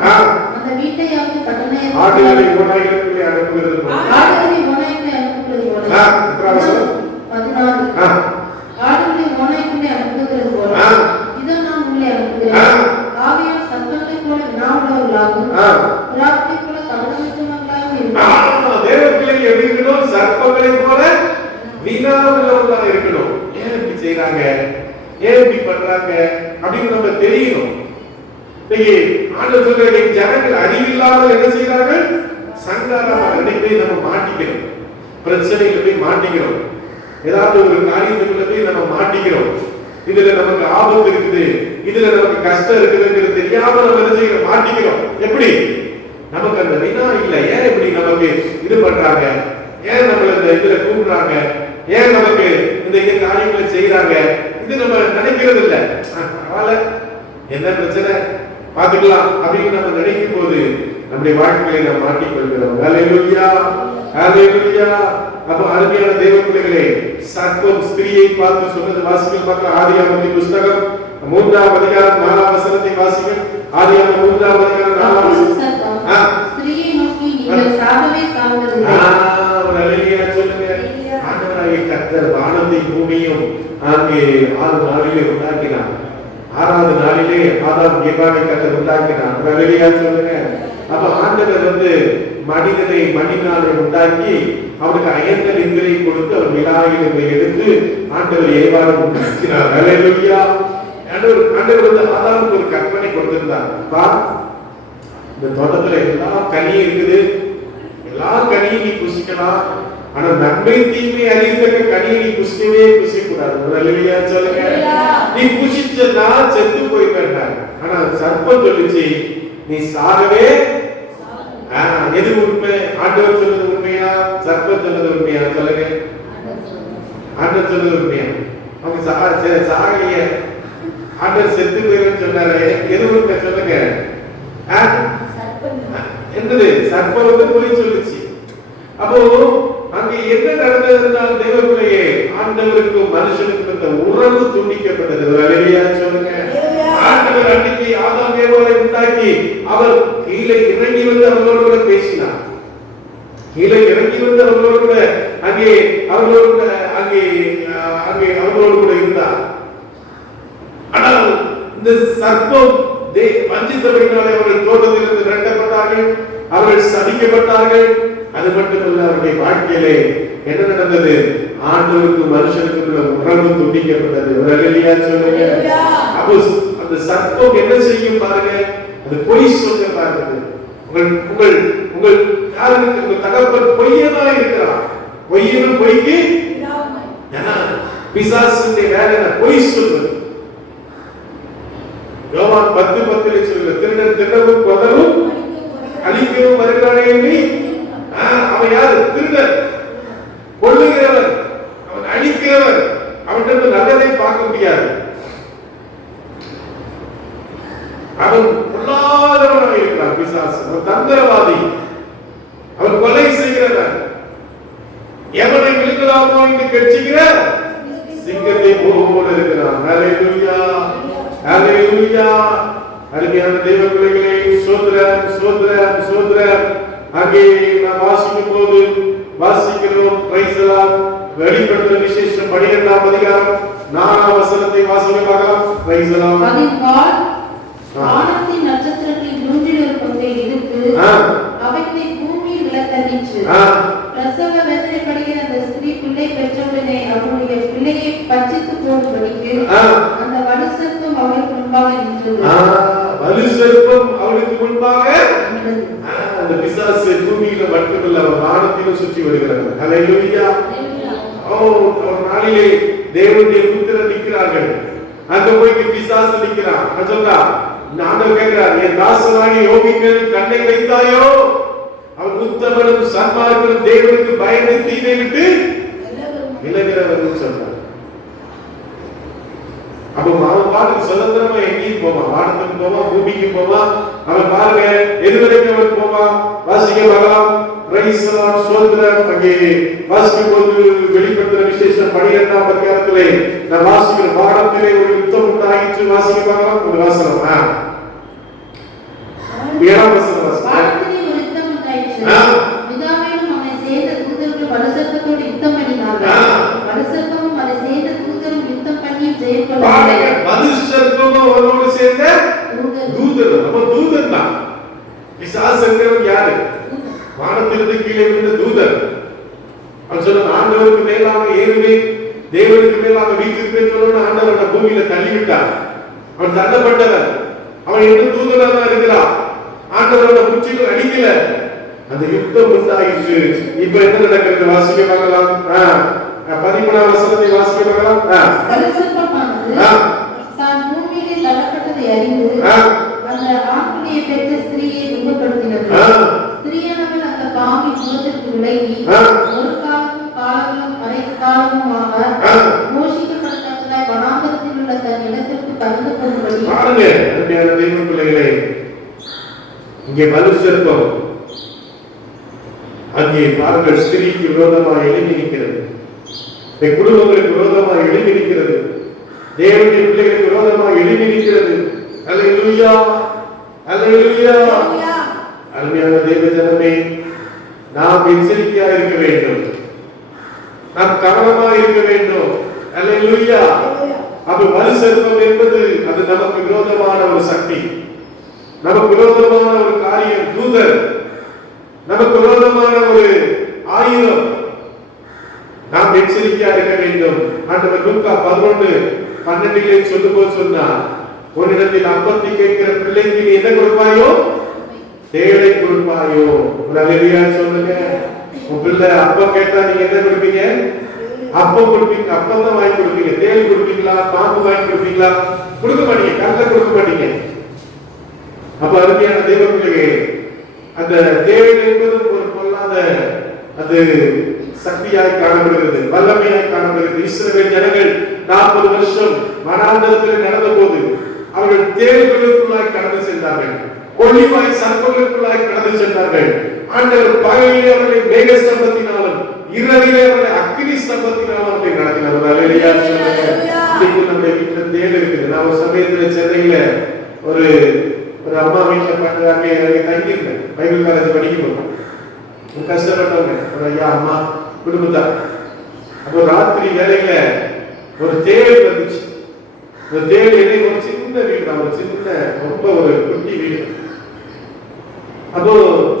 அந்த வீட்டையாவது பட்டணத்தை ஆடுகளை ஓநாய்களுக்குள்ளே அனுப்புகிறது போல. ஆடுகளை ஓநாய்க்குள்ளே அனுப்புகிறது போல. 14 ஆடுகளை ஓநாய்க்குள்ளே அனுப்புகிறது போல இதோ நான் உள்ளே அனுப்புகிறேன். ஆவியான சத்தங்களைப் போல வினாவுள்ளவர்களாகவும், புறாக்களைப் போல சர்ப்பங்களை போல வீணா உள்ளவர்களா இருக்கணும். ஏன் இப்படி செய்யறாங்க, ஏன் இப்படி பண்றாங்க அப்படின்னு நம்ம தெரியணும். இன்னைக்கு ஆண்டவர் சொல்ற ஜனங்கள் அறிவில்லாமல் என்ன செய்யறாங்க, சங்காரமாக போய் நம்ம மாட்டிக்கிறோம், பிரச்சனையில போய் மாட்டிக்கிறோம், ஏதாவது ஒரு காரியத்துக்குள்ள போய் நம்ம மாட்டிக்கிறோம். இதுல நமக்கு ஆபத்து இருக்குது, இதுல நமக்கு கஷ்டம் இருக்குதுங்கிறது தெரியாம நம்ம என்ன செய்யறோம், மாட்டிக்கிறோம். எப்படி நமக்கு அந்த வினா இல்ல, ஏன் இப்படி நமக்கு இது பண்றாங்க, ஏன் நம்மள இந்த இதுல கூப்பிடுறாங்க, ஏன் நமக்கு இந்த காரியங்களை செய்யறாங்க, இது நம்ம நினைக்கிறது இல்ல. பரவாயில்ல, என்ன பிரச்சனை பாத்துக்கலாம் அப்படின்னு நம்ம நினைக்கும் போது நம்முடைய வாழ்க்கையை நாம் மாட்டிக்கொள்கிறோம். ஹல்லேலூயா, ஹல்லேலூயா. அப்ப அருமையான தேவ பிள்ளைகளே, சர்ப்பம் ஸ்திரீயை பார்த்து சொன்னது வாசிகள் பார்க்க ஆதியாகமத்தின் புஸ்தகம் 3ஆம் அதிகாரம் 4ஆம் வசனத்தை வாசிங்கள். ஆதியாகமம் 3ஆம் அதிகாரம் 4ஆம் வசனம். ஸ்திரீயை நோக்கி நீங்கள் சாகவே சாவதில்லை. ஹல்லேலூயா சொல்லுங்க. ஆண்டவராகிய கர்த்தர் வானத்தை பூமியும் அங்கே 6 நாளிலே உண்டாக்கினார். 6வது நாளிலே ஆதாம் ஏவாளை கர்த்தர் உண்டாக்கினார். ஹல்லேலூயா சொல்லுங்க. அப்ப ஆண்டவர் மனிதனை மண்ணினாலே உண்டாக்கி அவனுக்கு அயர்ந்த நித்திரை கொடுத்து அவர் விலாயினை எடுத்து ஆண்டவர் ஏவாளை உண்டாக்கினார். ஹல்லேலூயா. ஆண்டவர் ஆதாமுக்கு ஒரு கற்பனை கொடுத்திருந்தார். இந்த தோட்டத்துல எல்லா கனியும் இருக்குது, எல்லா கனியும் நீ புசிக்கலாம், ஆனா நன்மை தீமை அறியத்தக்க கனியை நீ புசிக்கவே புசிக்கக்கூடாது. ஹல்லேலூயா சொல்லுங்க. நீ புசிச்சனா செத்து போய்ட்டாங்க. ஆனா சர்ப்பம் சொல்லுச்சு நீ சாகவே. எது உண்மை, ஆண்டவர் சொன்னது உண்மையா, சர்ப்பம் சொன்னது உண்மையா சொல்லுங்க. ஆண்டவர் சொன்னது உண்மையா? அவங்க சாகலையே, ஆண்டவர் செத்து போயிரும் சொன்னாரு, எது உண்மை சொல்லுங்க. என்னது, சர்ப்பம் போய் சொல்லுச்சு. அப்போ அங்க என்ன நடந்ததுனால் தேவனுடைய ஆண்டவருக்கும் மனுஷனுக்கும் இந்த உறவு துண்டிக்கப்பட்டது. ஹல்லேலூயா சொல்லுங்க. ஆண்டவர் அன்னைக்கு ஆதாம் ஏவாளை உண்டாக்கி அவர் கீழே இறங்கி வந்து அவர்களோடு கூட பேசினார். கீழே இறங்கி வந்து அவர்களோடு கூட அங்கே அவர்களோடு கூட அங்கே அவர்களோடு கூட இருந்தார். ஆனால் இந்த சர்ப்பம் வஞ்சித்தபடினாலே அவர்கள் தோட்டத்திலிருந்து விரட்டப்பட்டார்கள், அவர்கள் சபிக்கப்பட்டார்கள். அது மட்டுமல்ல, அவருடைய வாழ்க்கையிலே என்ன நடந்தது, ஆண்டவருக்கு மனுஷனுக்கு உள்ள உறவு துண்டிக்கப்பட்டது. ஹல்லேலூயா சொல்லுங்க. அப்போ அந்த சர்ப்பம் என்ன செய்யும் பாருங்க, அது பொய் சொல்ல பாருங்க. உங்கள் உங்கள் யாருக்கு உங்கள் தகப்பன் பொய்யனா இருக்கிறான், பொய்யனும் பொய்க்கு பிசாசுடைய வேலை என்ன, பொய் சொல்வது. யோவான் 10:10 சொல்லுங்க, திருடன் திருடவும் கொல்லவும் அழிக்கவும் வருகிறானே. அவன் யாரு? திருடன், கொல்லுகிறவன், அவன் அழிக்கிறவன். அவன்கிட்ட நல்லதை பார்க்க முடியாது. அவன் பொல்லாதவனாக இருக்கிறான் பிசாசு, அவன் தந்திரவாதி, அவன் கொலை செய்கிறவன், எவனை விழுங்கலாமோ என்று கட்சிக்கிற சிங்கத்தை போல இருக்கிறான். ஹல்லேலூயா, ஹல்லேலூயா. அருமையான தேவ பிள்ளைகளே, சோதரம் சோதரம் சோதரம். அங்கே நாம் வாசிக்கும் போது வாசிக்கிறோம், பிரைஸ் தி லார்ட். வெளிப்படுத்தல் விசேஷம் 12ஆம் அதிகாரம் 4ஆம் வசனத்தை வாசிக்க பார்க்கலாம். Praise the Lord. அதில் வானத்தின் நட்சத்திரங்களின் 1/4 எடுத்து அவைகளை பூமியில் விழத்தள்ளிற்று. பிரசவ வேதனைப்படுகிற அந்த ஸ்திரீ பிள்ளை பெற்றவுடனே அவளுடைய பிள்ளையை பச்சித்து போடும்படிக்கு அந்த வலுசர்ப்பம் அவளுக்கு முன்பாக நின்றது. வலுசர்ப்பம் அவளுக்கு முன்பாக அந்த பிசாசு பூமியில மட்டுமல்ல, அவர் வானத்திலும் சுற்றி வருகிறார். ஹல்லேலூயா. ஒரு நாளிலே தேவனுடைய புத்திரர் நிற்கிறார்கள், அங்க போய் பிசாசு நிற்கிறான். சொல்றா, ஆண்டவர் கேட்கிறார், என் தாசனாகிய யோகிகள் கண்ணை வைத்தாயோ? அவன் உத்தமனும் சன்மார்க்கனும் தேவனுக்கு பயந்து தீமை விட்டு விலகிறவர்கள் சொல்றார். அப்ப அவன் பாட்டுக்கு சுதந்திரமா எங்கேயும் போவான், வானத்துக்கு போவான், பூமிக்கு போவான். அவன் பாருங்க எதுவரைக்கும் அவன் போவான். வாசிக்க வரலாம். Praise the Lord. சோதரம். அங்கே வாசிக்கும் போது வெளிப்படுத்துற விசேஷம் 12ஆம் அதிகாரத்திலே நான் வாசிக்கிற வானத்திலே ஒரு யுத்தம் உண்டாயிற்று. வாசிக்க பார்க்கலாம். ஒரு வசனம் 7ஆம் வசனம் வாசிக்கலாம். வானத்திலே ஒரு யுத்தம் உண்டாயிற்று. மிகாவேலும் அவனை சேர்ந்த தூதர்கள் வலுசர்ப்பத்தோடு யுத்தம் பண்ணினார்கள். வலுசர்ப்பமும் அதை சேர்ந்த தூதரும் யுத்தம் பண்ணி ஜெயம் கொண்டார்கள். வலுசர்ப்பமும் அவனோடு சேர்ந்த தூதர். அப்ப தூதர் தான். பிசாசு என்றவன் யாரு? வானத்திலிருந்து கீழே விழுந்த தூதர். அவன் சொன்ன ஆண்டவருக்கு மேலாக ஏறுவேன், தேவனுக்கு மேலாக வீட்டிற்கு சொல்லணும். ஆண்டவரை பூமியில தள்ளிவிட்டார். அவன் தள்ளப்பட்டவன். அவன் இன்னும் தூதனாக தான் இருக்கிறான். ஆண்டவரோட முற்றிலும் அடிக்கல. அந்த யுத்தம் உண்டாயிற்று. இப்ப என்ன நடக்கிறது? வாசிக்க பார்க்கலாம். 13ஆம் வசனத்தை வாசிக்க பார்க்கலாம். தான் பூமியிலே தள்ளப்பட்டதை அறிந்து அந்த ஆண்குடியை பெற்ற ஸ்திரீயை துன்பப்படுத்தினது. ஸ்திரீயானவள் அந்த பாம்பி முகத்திற்கு விலகி ஒரு காலமும் அரை காலமுமாக மோஷிக்கப்பட்டதாய் வனாந்தரத்தில் உள்ள தன் இடத்திற்கு பறந்து போகும்படி. பாருங்க அருமையான தெய்வ பிள்ளைகளே, இங்கே வலு சர்ப்பம் அங்கே பாருங்கள் ஸ்திரீக்கு விரோதமாக எழுதி நிற்கிறது. குடும்பங்களுக்கு விரோதமாக எழுதி நிற்கிறது. தேவனுடைய பிள்ளைகளுக்கு விரோதமாக எழுதி நிற்கிறது. அல்லேலூயா, அல்லேலூயா. அருமையான தேவ ஜனமே, நாம் எச்சரிக்கையாக இருக்க வேண்டும். நாம் கவனமாக இருக்க வேண்டும். அல்லேலூயா. அது வலு சர்ப்பம் என்பது அது நமக்கு விரோதமான ஒரு சக்தி, நமக்கு விரோதமான ஒரு காரியம், தூதர், நமக்கு விரோதமான ஒரு ஆயுதம். நாம் எச்சரிக்கையா இருக்க வேண்டும். ஆண்டவர் லூக்கா 11:12 சொல்லும்போது சொன்னார், உன்னிடத்தில் அப்பத்தை கேட்கிற பிள்ளைக்கு நீ என்ன கொடுப்பாயோ? தேளை கொடுப்பாயோ? அல்லேலூயா சொல்லுங்க. உன் பிள்ளை அப்பம் கேட்டா நீங்க என்ன கொடுப்பீங்க? அப்பம் கொடுப்பீங்க. அப்பம் தான் வாங்கி கொடுப்பீங்க. தேள் கொடுப்பீங்களா? பாம்பு வாங்கி கொடுப்பீங்களா? கொடுக்க மாட்டீங்க. கல்ல கொடுக்க மாட்டீங்க. அப்ப அருமையான தெய்வ பிள்ளைகளே, அந்த தேள் என்பது ஒரு பொல்லாத அது சக்தியாய் காணப்படுகிறது, வல்லமையாய் காணப்படுகிறது. இஸ்ரவேல் ஜனங்கள் 40 வருஷம் வனாந்தரத்தில் நடந்த போது அவர்கள் தேள்களுக்குள்ளாய் கடந்து சென்றார்கள், கொள்ளிவாய் சர்ப்பங்களுக்குள்ளாய் கடந்து சென்றார்கள். ஆண்டவர் பகலிலே அவர்களை மேக ஸ்தம்பத்தினாலும் இரவிலே அவர்களை அக்கினி ஸ்தம்பத்தினாலும் அவர்களை நடத்தினார். அல்லேலூயா சொல்லுங்க. இன்னைக்கு நம்முடைய வீட்டுல தேள் இருக்குது. நான் ஒரு சமயத்துல சென்னையில ஒரு அம்மா வீட்டுல அங்கே தங்கியிருந்தேன். பைபிள் காலேஜ் படிக்கணும். கஷ்டப்பட்டவங்க ஒரு ஐயா அம்மா குடும்பத்தார். அப்போ ராத்திரி வேலையில ஒரு தேள் வந்துச்சு. ஒரு தேள் என்னை ஒரு சின்ன வீடு, ஒரு சின்ன ரொம்ப ஒரு குட்டி வீடு. அப்போ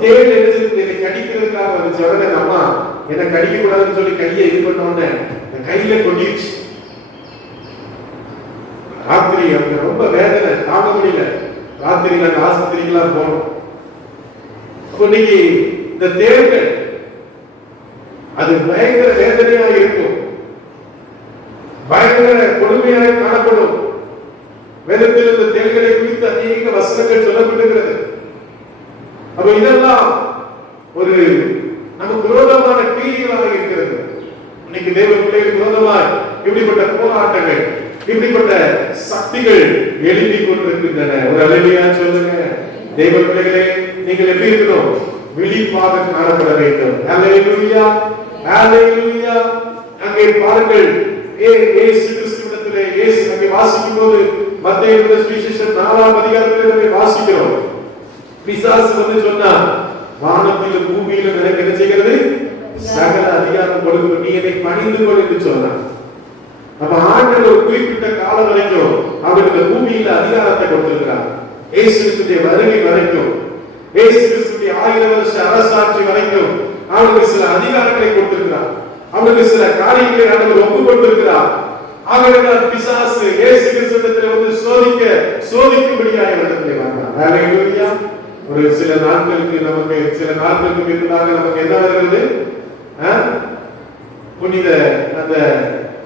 தேள் என்னை கடிக்கிறதுக்காக வந்துச்சு. உடனே அம்மா என்ன கடிக்க கூடாதுன்னு சொல்லி கையை இது பண்ண உடனே கையில கொட்டிடுச்சு. ராத்திரி அவங்க ரொம்ப வேதனை தாங்க முடியல. ராத்திரி நாங்க ஆஸ்பத்திரிக்கெல்லாம் போனோம். அப்போ இன்னைக்கு இந்த தேள்கள் அது பயங்கர வேதனையாக இருக்கும், பயங்கர கொடுமையாக காணப்படும். வேதத்தில் இந்த தேள்களை குறித்து அநேக வசனங்கள் சொல்லப்பட்டிருக்கிறது. அப்ப இதெல்லாம் ஒரு நமக்கு விரோதமான கிரியைகளாக இருக்கிறது. இன்னைக்கு தேவ பிள்ளைகளுக்கு விரோதமாய் இப்படிப்பட்ட போராட்டங்கள், இப்படிப்பட்ட சக்திகள் எழுப்பி கொண்டிருக்கின்றன. ஒரு அல்லேலூயா சொல்லுங்க. தேவ பிள்ளைகளே, நீங்கள் எப்படி இருக்கணும்? விழிப்பாக காணப்பட வேண்டும். அல்லேலூயா, அல்லேலூயா. அங்கே பாருங்கள், இயேசு கிறிஸ்துவிடத்திலே இயேசு அங்கே வாசிக்கும் போது மத்தேயு சுவிசேஷம் 4ஆம் அதிகாரத்திலே வாசிக்கிறோம். பிசாசு வந்து சொன்னா, வானத்திலும் பூமியிலும் எனக்கு என்ன செய்கிறது? சகல அதிகாரம் கொடுக்கும், நீ என்னை பணிந்து கொள் என்று சொன்னார். அப்ப ஆண்டவர் ஒரு குறிப்பிட்ட காலம் வரைக்கும் அவருக்கு பூமியில அதிகாரத்தை கொடுத்திருக்கிறார். இயேசு கிறிஸ்துவின் வருகை வரைக்கும், இயேசு கிறிஸ்துவின் 1000 வருஷ அரசாட்சி வரைக்கும் அவருக்கு சில அதிகாரங்களை கொடுத்திருக்கிறார். அவருக்கு சில காரியங்களை ஆண்டவர் ஒப்பு கொடுத்திருக்கிறார். ஆகவேதான் பிசாசு இயேசு கிறிஸ்துவிடத்தில் வந்து சோதிக்கும்படியாக இடத்திலே வந்தார். ஹல்லேலூயா. ஒரு சில நாட்களுக்கு பின்னதாக நமக்கு என்ன வருகிறது? புனித அந்த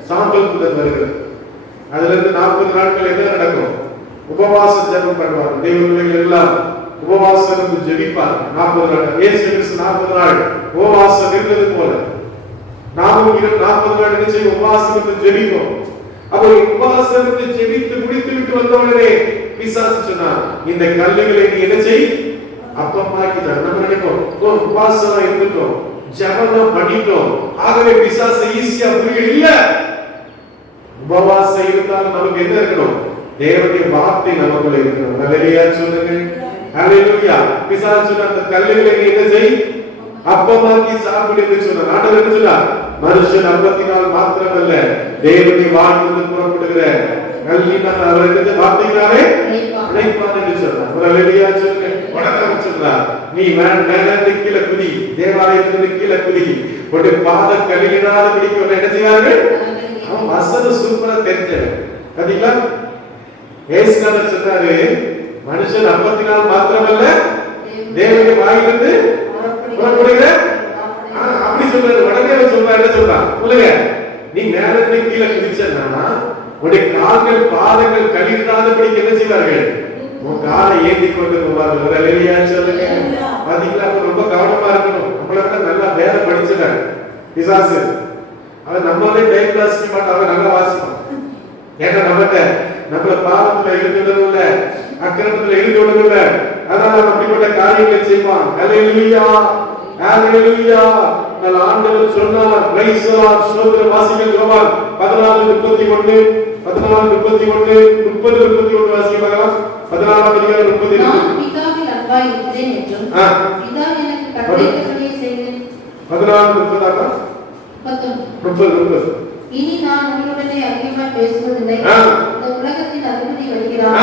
சாம்பல் புதன் வருகிறது. அதுல இருந்து 40 நாட்கள் என்ன நடக்கும்? உபவாச ஜெபம் பண்ணுவாங்க. தெய்வ பிள்ளைகள் எல்லாம் உபவாசம் இருந்து ஜெபிப்பாங்க 40 நாட்கள். இயேசு கிறிஸ்து 40 நாள் உபவாசம் இருந்தது போல நாமும் 40 நாள் என்ன செய்வோம்? உபவாசம் இருந்து ஜெபிப்போம். அப்போ உபவாசம் இருந்து ஜெபித்து முடித்து விட்டு வந்த உடனே பிசாசு சொன்னா, இந்த கல்லுகளை நீ என்ன செய்? அப்பமாக்கி தர. நம்ம நினைப்போம் உபவாசம் இருந்துட்டோம், ஜெபம் பண்ணிட்டோம், ஆகவே பிசாசு ஈஸியா புரிய இல்ல. உபவாசம் இருந்தாலும் நமக்கு என்ன இருக்கணும்? தேவனுடைய வார்த்தை நமக்குள்ள இருக்கணும். அல்லேலூயா சொல்லுங்க. அல்லேலூயா. பிசாசு சொன்ன அந்த கல்லுகளை நீ என்ன செய்? அப்பமாக்கி சாப்பிடு என்று சொன்னார். ஆண்டவர் என்ன சொன்னார்? மனுஷன் அப்பத்தினால் மாத்திரமல்ல, தேவனுடைய வாயிலிருந்து புறப்படுகிற கல்லினால் அவருக்கு வார்த்தையினாலே இளைப்பான் என்று சொன்னார். அல்லேலூயா சொல்லுங்க. உடனே சொன்னார், நீ மேலிருந்து கீழே குதி, தேவாலயத்திலிருந்து கீழே குதி, ஒரு பாத கலியிடாத பிடிக்க என்ன செய்வார்கள்? அவன் வசனம் சூப்பரா தெரிஞ்சவன். பாத்தீங்களா? ஏசுநாதர் சொன்னாரு, மனுஷன் அப்பத்தினால் மாத்திரமல்ல தேவனுடைய வாயிலிருந்து புறப்படுகிற அப்படி சொல்றாரு. உடனே சொல்றா என்ன சொல்றான் சொல்லுங்க, நீ மேல இருந்து கீழே குதிச்சனா உடைய கால்கள் பாதங்கள் கலியிடாதபடிக்கு என்ன செய்வார்கள்? உன் காலை ஏந்தி கொண்டு போவார்கள். ஒரு அல்லேலூயா சொல்லுங்க. பாத்தீங்களா? அப்ப ரொம்ப கவனமா இருக்கணும். நம்மளோட நல்லா வேற படிச்சுட்டாங்க பிசாசு. அவன் நம்மளே டைம் வாசிக்க மாட்டான், அவன் நல்லா வாசிப்பான். ஏன்னா நம்மள பாவத்துல இழுத்துடவும் இல்ல, அக்கிரமத்துல இழுத்துடவும் இல்ல. அதனால அப்படிப்பட்ட காரியங்களை செய்வான். அல்லேலூயா அல்லேலூயா. நான் ஆண்டவர் சொன்னார், பிரைஸ் தி லார்ட். ஸ்தோத்திர வாசிகள் யோவான் 14:31 30 வாசிக்கலாம். 14 அதிகாரம் 30. நான் பிதாவில் அன்பாய் இருக்கிறேன் என்றும் பிதா எனக்கு கட்டளையிட்டபடி செய்தேன். 14:30 30. இனி நான் உங்களுடனே அதிகமாய் பேசுவதில்லை. இந்த உலகத்தின் அதிபதி வருகிறான்,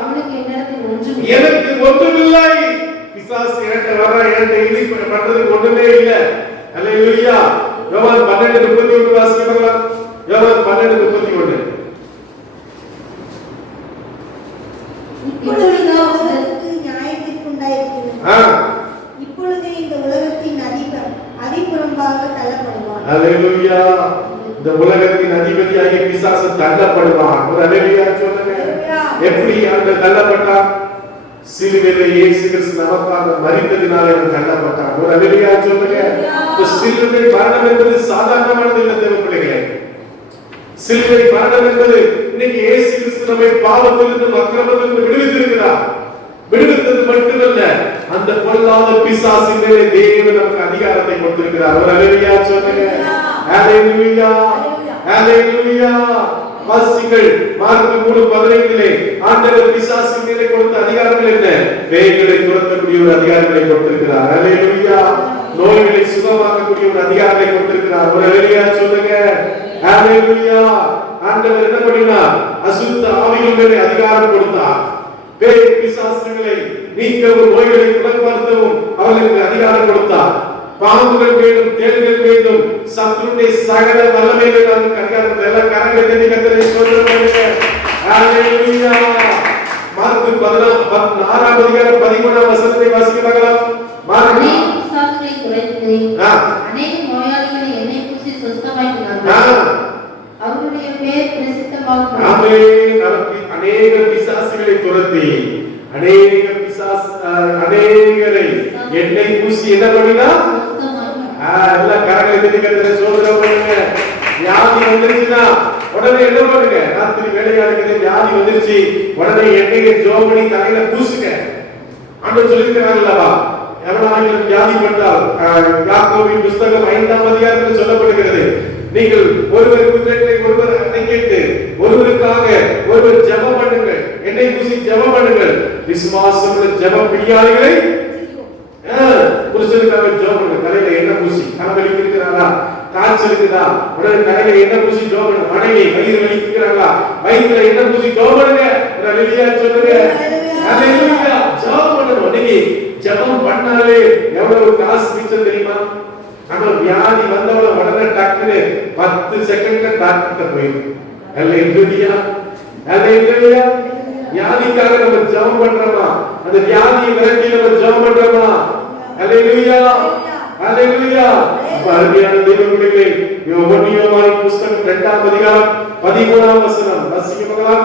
அவனுக்கு என்னிடத்தில் ஒன்றும் எனக்கு ஒன்றுமில்லை. பிசாசு என்கிட்ட வர, என்கிட்ட இது பண்றதுக்கு ஒண்ணுமே இல்ல. அல்லேலூயா. யோவான் 12:31 வாசிக்கலாம். யோவான் 12:31. இப்பொழுது இந்த உலகத்துக்கு நியாயத்தீர்ப்பு உண்டாயிருக்கிறது. இப்பொழுது இந்த உலகத்தின் அதிபர் அதிபுறம்பாக தள்ளப்படுவான். அல்லேலூயா. இந்த உலகத்தின் அதிபதியாகிய பிசாசு தள்ளப்படுவான். ஒரு அல்லேலூயா சொல்லுங்க. எப்படி அந்த தள்ளப்பட்டான்? சிலுவையிலே இயேசு கிறிஸ்து நமக்காக மரித்ததினாலே அவன் தள்ளப்பட்டான். ஒரு அல்லேலூயா சொல்லுங்க. இந்த சிலுவை மரணம் என்பது சாதாரணமானது இல்லை தேவ பிள்ளைகளே. சிலுவை மரணம் என்பது இன்னைக்கு இயேசு கிறிஸ்து நம்மை பாவத்திலிருந்து அக்கிரமத்திலிருந்து விடுவித்திருக்கிறார். விடுவித்தது மட்டுமல்ல, அந்த பொல்லாத பிசாசின் மேலே தேவன் நமக்கு அதிகாரத்தை கொடுத்திருக்கிறார். ஒரு அல்லேலூயா சொல்லுங்க. அல்லேலூயா அல்லேலூயா. வாசிங்கள் மார்க் 3:15 ஆண்டவர் பிசாசின் மேலே கொடுத்த அதிகாரங்கள் என்ன? பேய்களை துரத்தக்கூடிய ஒரு அதிகாரத்தை கொடுத்திருக்கிறார். அல்லேலூயா. நோய்களை சுகமாக்கக்கூடிய ஒரு அதிகாரத்தை கொடுத்திருக்கிறார். ஒரு அல்லேலூயா சொல்லுங்க. அல்லேலூயா. ஆண்டவர் என்ன பண்ணினார்? அசுத்த ஆவிகள் மேலே அதிகாரம் கொடுத்தார். பேய் பிசாசுகளை நீக்கவும் நோய்களை குணப்படுத்தவும் அவர்களுக்கு அதிகாரம் கொடுத்தார். பாம்புகள் மீதும் தேள்கள் மீதும் சத்துருடைய சகல வல்லமைகளை அவருக்கு அதிகாரம். எல்லாம் கரங்களை தட்டி கர்த்தரை ஸ்தோத்திரப்படுங்க. அல்லேலூயா. மார்க் 16 அதிகாரம் 13 வசனத்தை வாசிக்கலாம். அநேக பிசாசுகளை துரத்தி அநேக நோயாளிகளை எண்ணெய் பூசி சுத்தமாக்கினார்கள். அவருடைய பேர் பிரசித்தமாகும். ஆமென். அநேக பிசாசுகளை துரத்தி அநேகரை எண்ணெய் பூசி என்ன பண்ணினா? எல்லாம் கரங்களை தட்டி கர்த்தரை ஸ்தோத்திரப்படுங்க. வியாதி வந்துருச்சுன்னா உடனே என்ன பண்ணுங்க? ராத்திரி வேலையாளுக்கு வியாதி வந்துருச்சு, உடனே எண்ணெயை ஜோம் பண்ணி தலையில பூசுங்க. ஆண்டவர் சொல்லியிருக்கிறார்களா? எவனாகிலும் வியாதிப்பட்டால் யாக்கோபின் புத்தகம் 5ஆம் அதிகாரத்தில் சொல்லப்படுகிறது, நீங்கள் ஒருவர் குதிரைகளை ஒருவர் அணைக்கிட்டு ஒருவருக்காக ஒருவர் ஜெபம் பண்ணுங்கள், எண்ணெய் பூசி ஜெபம் பண்ணுங்கள். விசுவாசமுள்ள ஜெப பிடியாளிகளை புருஷனுக்காக ஜெபம் பண்ணுங்க. தலையில எண்ணெய் பூசி. கணவனுக்கு இருக்கிறாரா? காய்ச்சல் இருக்குதா? உடனே தலையில எண்ணெய் பூசி ஜெபம் பண்ணுங்க. மனைவி வயிறு வலிக்குறாங்களா? வயிற்றுல எண்ணெய் பூசி ஜெபம் பண்ணுங்க. அல்லேலூயா சொல்லுங்க. அல்லேலூயா. ஜெபம் பண்ணணும். நீங்க ஜெபம் பண்ணாலே எவ்வளவு காசு மிச்சம் தெரியுமா? ஆனா வியாதி வந்தவள உடனே டாக்டர் 10 செகண்ட்ல டாக்டர் போயிடும். அல்லேலூயா அல்லேலூயா. வியாதிக்காக நம்ம ஜெபம் பண்றோமா? அந்த வியாதியை விரட்டி நம்ம ஜெபம் பண்றோமா? அல்லேலூயா அல்லேலூயா. அருமையான தேவ பிள்ளைகளே, யோவான் புத்தகம் 2ஆம் அதிகாரம் 13ஆம் வசனம் வாசிக்கலாம்.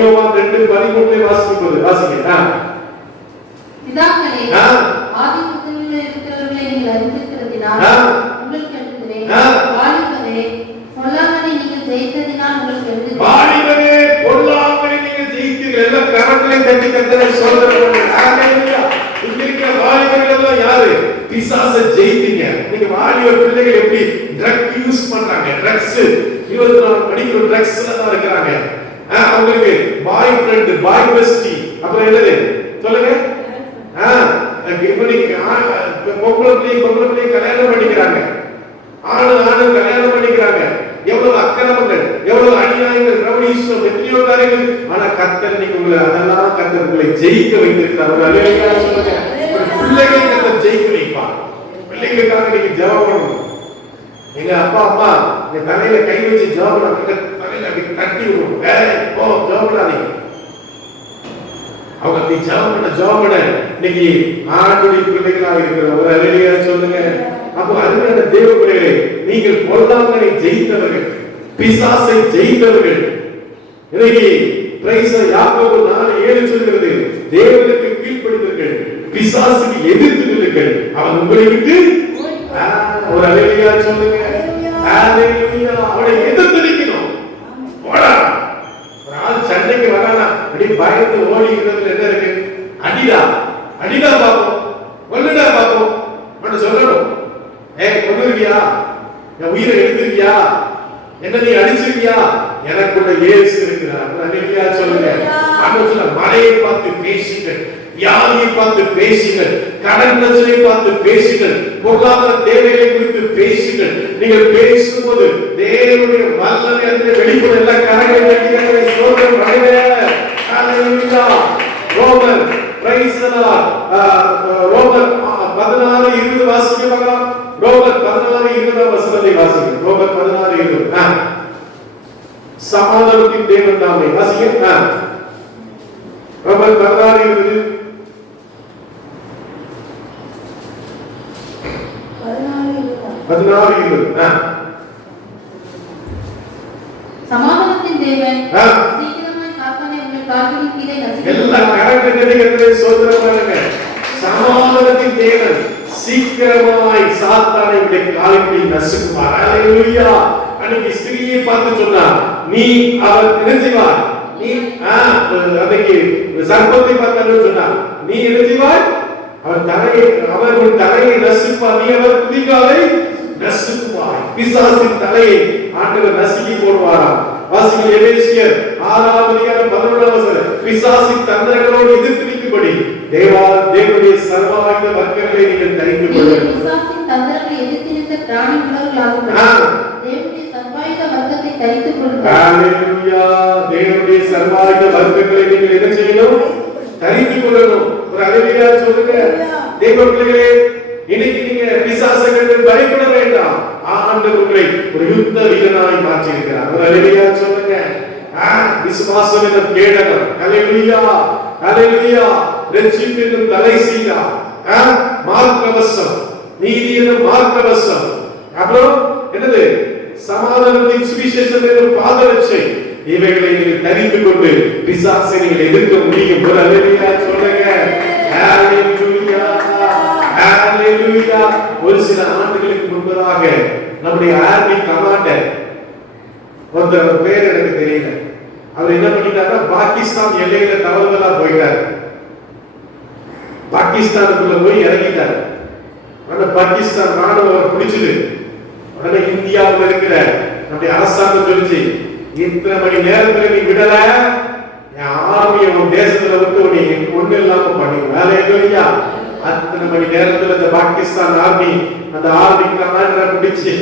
யோவான் 2:13 வாசிங்க. பிதாக்களே, ஆதி முதலில் இருக்கிறவர்களை நீங்கள் அறிந்திருக்கிறதினால் உங்களுக்கு எழுதுகிறேன். வாலிபரே, பொல்லாங்கனை நீங்கள் ஜெயித்ததினால் உங்களுக்கு எழுதுகிறேன். வாலிபரே, பொல்லாங்கனை நீங்கள் ஜெயித்தீர்கள். எல்லாம் கரங்களை தட்டி கர்த்தரை ஸ்தோத்திரம். அல்லேலூயா. இங்க இருக்கிற வாலிபர்கள் எல்லாம் யாரு? பிசாசை ஜெயித்தீங்க. நீங்க வாலிப பிள்ளைகள் எப்படி ட்ரக் யூஸ் பண்றாங்க? ட்ரக்ஸ் 24 மணிக்கு ட்ரக்ஸ்ல தான் இருக்காங்க. அவங்களுக்கு பாய் ஃப்ரெண்ட், பாய் பெஸ்டி, அப்புறம் என்னது சொல்லுங்க? பொம்பளை கல்யாணம் பண்ணிக்கிறாங்க, ஆணு கல்யாணம் பண்ணிக்கிறாங்க. எவ்வளவு அக்கிரமங்கள், எவ்வளவு அநியாயங்கள், ரவுடிசம், எத்தனையோ காரியங்கள். ஆனா கர்த்தர் நீங்க உங்களை அதெல்லாம் கர்த்தர் உங்களை ஜெயிக்க வைத்திருக்கிறார். அல்லேலூயா சொல்லுங்க. பிள்ளைகளை கர்த்தர் ஜெயிக்க வைப்பார். பிள்ளைகளுக்காக நீங்க ஜெபம் பண்ணணும். எங்க அப்பா அம்மா என் தலையில கை வச்சு ஜோபனா தலையில அப்படி தட்டி விடும், போ ஜோபனாதீங்க. அவங்க அப்படி ஜோபன இன்னைக்கு ஆண்டுடைய பிள்ளைகளாக இருக்கிற ஒரு அலையியா சொல்லுங்க. அப்போ அருமையான தேவ பிள்ளைகளே, நீங்கள் பொல்லாங்கனை ஜெயித்தவர்கள், பிசாசை ஜெயித்தவர்கள். இன்னைக்கு பிரைஸ் யாக்கோபு 4:7 சொல்கிறது, தேவனுக்கு கீழ்ப்படிந்தவர்கள், பிசாசுக்கு எதிர்த்து நில்லுங்கள், அவன் உங்களை விட்டு ஒரு அலையியா சொல்லுங்க. ஹalleluya. அவனை எதிர்த்து நிக்கணும். போடா. ஒரு ஆள் சண்டைக்கு வரானா அப்படி பயந்து ஓடிக்கிறதுல என்ன இருக்கு? அடிடா அடிடா பாப்போம், கொல்லுடா பாப்போம் அப்படி சொல்லணும். கொல்லுறியா? என் உயிரை எடுத்துருக்கியா? என்ன நீ அடிச்சிருக்கியா? எனக்குள்ள இயேசு இருக்கிறார். ஹalleluya சொல்லுங்க. ஆண்டவர் சொல்ல, மலையை பார்த்து பேசுங்கள், வியாதியை பார்த்து பேசுங்கள், கடன் பிரச்சனையை பார்த்து பேசுங்கள், பொருளாதார தேவைகளை குறித்து பேசுங்கள். நீங்கள் பேசும்போது தேவனுடைய வல்லமை அதிலே வெளிப்படும். எல்லா கரங்களை தட்டி ஸ்தோத்திரம் பண்ணுங்க. ஹalleluya. ரோமர் பிரைஸ் தி லார்ட். ரோமர் 16:20 வாசிங்க பார்க்கலாம். ரோமர் 16:20 வசனத்தை வாசிங்க. ரோமர் 16:20. சமாதானத்தின் தேவன் தாமே. வாசிங்க. ரோமர் 16:20. சமாதானத்தின் தேவன் சீக்கிரமாய் சாத்தானை உங்கள் கால்களின் கீழே நசுக்குவார். எல்லா கரங்களை சோதரம் பண்ணுங்க. சமாதானத்தின் தேவன் சீக்கிரமாய் சாத்தானை உங்கள் கால்களில் நசுக்குவார். ஹalleluya. அன்னைக்கு ஸ்திரியை பார்த்து சொன்னா, நீ அவர் நினைவாய், நீ அன்னைக்கு சர்ப்பத்தை பார்த்து சொன்னா, நீ நினைவாய், அவர் தலையை நசுக்குவார், நீ அவர் குதிகாலை நசுக்குவாய். பிசாசின் தலையை ஆண்டவர் நசுக்கி போடுவாராம். வாசிங்கள் எபேசியர் 6:11. பிசாசின் தந்திரங்களோடு எதிர்த்து நிற்கும்படி தேவனுடைய சர்வாயுத வர்க்கங்களை நீங்கள் தரித்து கொள்ளுங்கள். பிசாசின் தந்திரங்களை எதிர்த்து நிற்க திராணி உள்ளவர்களாகுங்கள். தேவனுடைய சர்வாயுத வர்க்கத்தை தரித்துக் கொள்ளுங்கள். ஹalleluya. தேவனுடைய சர்வாயுத வர்க்கங்களை நீங்கள் என்ன செய்யணும்? தரித்துக் கொள்ளணும். ஒரு ஹalleluya சொல்லுங்க. தேவ பிள்ளைகளே, இன்னைக்கு நீங்க பிசாசுகளுக்கு பயப்பட வேண்டாம். ஆண்டவர் உங்களை ஒரு யுத்த வீரனாய் மாற்றி இருக்கிறார். ஒரு ஹalleluya சொல்லுங்க. விசுவாசம் என்ற கேடகம். ஹalleluya. ஹalleluya. ரட்சிப்பு என்னும் தலைசீலா, மார்க்கவசம், நீதி என்னும் மார்க்கவசம், அப்புறம் என்னது? சமாதானத்தின் சுவிசேஷம் என்னும் பாதரட்சை. இவைகளை நீங்கள் தரித்து கொண்டு பிசாசை நீங்கள் எதிர்க்க முடியும். ஒரு ஹalleluya சொல்லுங்க. ஹalleluya. ஹalleluya. ஒரு சில ஆண்டுகளுக்கு முன்பதாக நம்முடைய ஆர்மி கமாண்டர் ஒருத்தர் பேர் எனக்கு தெரியல, அவர் என்ன பண்ணிட்டாருன்னா பாகிஸ்தான் எல்லையில தவறுதலா போயிட்டார். பாகிஸ்தானுக்குள்ள போய் இறங்கிட்டார். ஆனா பாகிஸ்தான் ராணுவம் பிடிச்சது. உடனே இந்தியாவில் இருக்கிற நம்முடைய அரசாங்கம் சொல்லிச்சு, இத்தனை மணி நேரத்துல நீ விடல, என் ஆர்மியை உன் தேசத்துல விட்டு நீ ஒண்ணு இல்லாம பண்ணி வேலை இல்லையா? அத்தனை மணி நேரத்துல இந்த பாகிஸ்தான் ஆர்மி அந்த ஆர்மி கமாண்டரை பிடிச்சு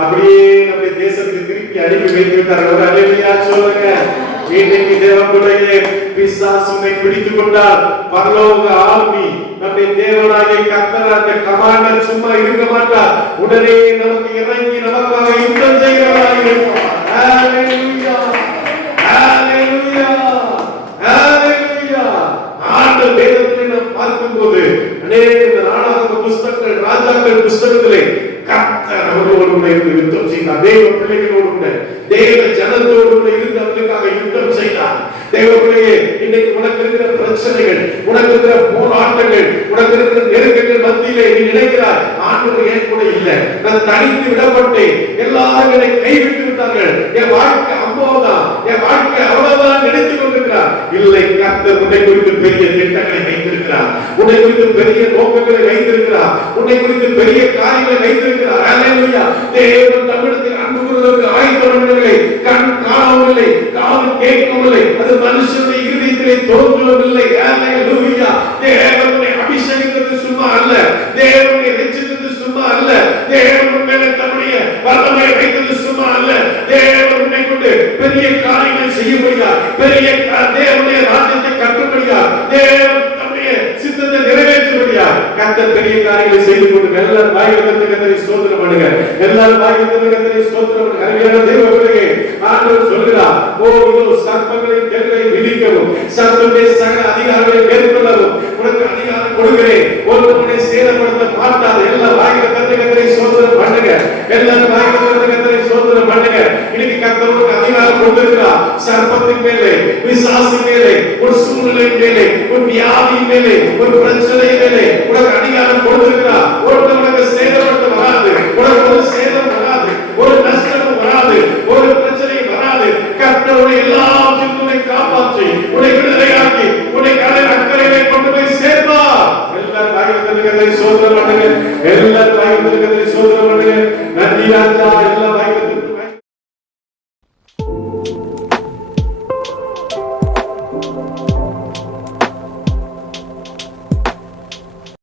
அப்படியே நம்முடைய தேசத்துக்கு திருப்பி அனுப்பி வைத்து விட்டார்கள். ஹalleluya சொல்லுங்க. இன்னைக்கு தேவனுடைய பிசாசுனை பிடித்துக் கொண்டால் பரலோக ஆர்மி நம்முடைய தேவனாகிய கர்த்தர் அந்த கமாண்டர் சும்மா இருக்க மாட்டார். உடனே நமக்கு இறங்கி நமக்காக யுத்தம் செய்கிறவராக இருப்பார். ஹalleluya. ஹalleluya. ஹalleluya. ஆண்டவர் வேதத்திலே நாம் பார்க்கும்போது அநேக நாடக புஸ்தகங்கள், ராஜாக்கள் புஸ்தகத்திலே கர்த்தர் அவர்களோடு கூட இருந்து யுத்தம் செய்தார். தேவ பிள்ளைகளோடு கூட, தேவ ஜனத்தோடு கூட இருந்து அவர்களுக்காக யுத்தம் செய்தார். தேவ பிள்ளையே, இன்னைக்கு உனக்கு இருக்கிற பிரச்சனைகள், உனக்கு இருக்கிற போராட்டங்கள், உனக்கு இருக்கிற நெருக்கங்கள் மத்தியிலே நீ நினைக்கிறாய், ஆண்டவர் என் கூட இல்லை, நான் தனித்து விடப்பட்டேன், எல்லாரும் என்னை கைவிட்டு விட்டார்கள், என் வாழ்க்கை அவ்வளவுதான், என் வாழ்க்கை அவ்வளவுதான் நினைத்துக் கொண்டிருக்கிறார். இல்லை, கர்த்தர் உன்னை குறித்து பெரிய திட்டங்களை வைத்திருக்கிறார், உன்னை குறித்து பெரிய நோக்கங்களை வைத்திருக்கிறார், உன்னை குறித்து பெரிய காரியங்களை வைத்திருக்கிறார். ஹalleluya. தேவன் நம்மிடத்தில் அன்பு கூறுவதற்கு ஆயத்தமானவர்களை கண் காணவில்லை, காது கேட்கவில்லை, அது மனுஷனுடைய இருதயத்திலே தோன்றவில்லை. ஹalleluya. தேவனை அபிஷேகித்தது சும்மா அல்ல, தேவனை ரட்சித்தது சும்மா அல்ல, தேவன் மேலே தம்முடைய வல்லமை வைத்தது சும்மா அல்ல. தேவன் உன்னை கொண்டு பெரிய காரியங்களை செய்யும்படியா, பெரிய தேவனுடைய ராஜ்யத்தை கட்டும்படியா, தேவன் தம்முடைய சித்தத்தை நிறைவேற்றும்படியா கர்த்தர் பெரிய காரியங்களை செய்து கொண்டு எல்லாரும் வாய்களை கர்த்தரை ஸ்தோத்திரம் பண்ணுங்க. எல்லாரும் வாய்களை கர்த்தரை ஸ்தோத்திரம். அருமையான தேவ பிள்ளையே, ஆண்டவர் சொல்கிறார், ஓ இதோ சர்ப்பங்களை தேள்களை மிதிக்கவும் சர்ப்பத்தை சகல அதிகாரங்களை மேற்கொள்ளவும் உனக்கு அதிகாரம் கொடுக்கிறேன். ஒருவனை சேதப்படுத்த மாட்டாத. எல்லா வாயில கர்த்தரை ஸ்தோத்திரம் பண்ணுங்க. எல்லா வாயில கர்த்தரை ஸ்தோத்திரம் பண்ணுங்க. இன்னைக்கு கர்த்தர் உனக்கு அதிகாரம் கொடுத்திருக்கிறார். சர்ப்பத்தின் மேலே, பிசாசின் மேலே, ஒரு சூழ்நிலை மேலே, ஒரு வியாதி மேலே, ஒரு பிரச்சனை மேலே உனக்கு அதிகாரம் கொடுத்திருக்கிறார்.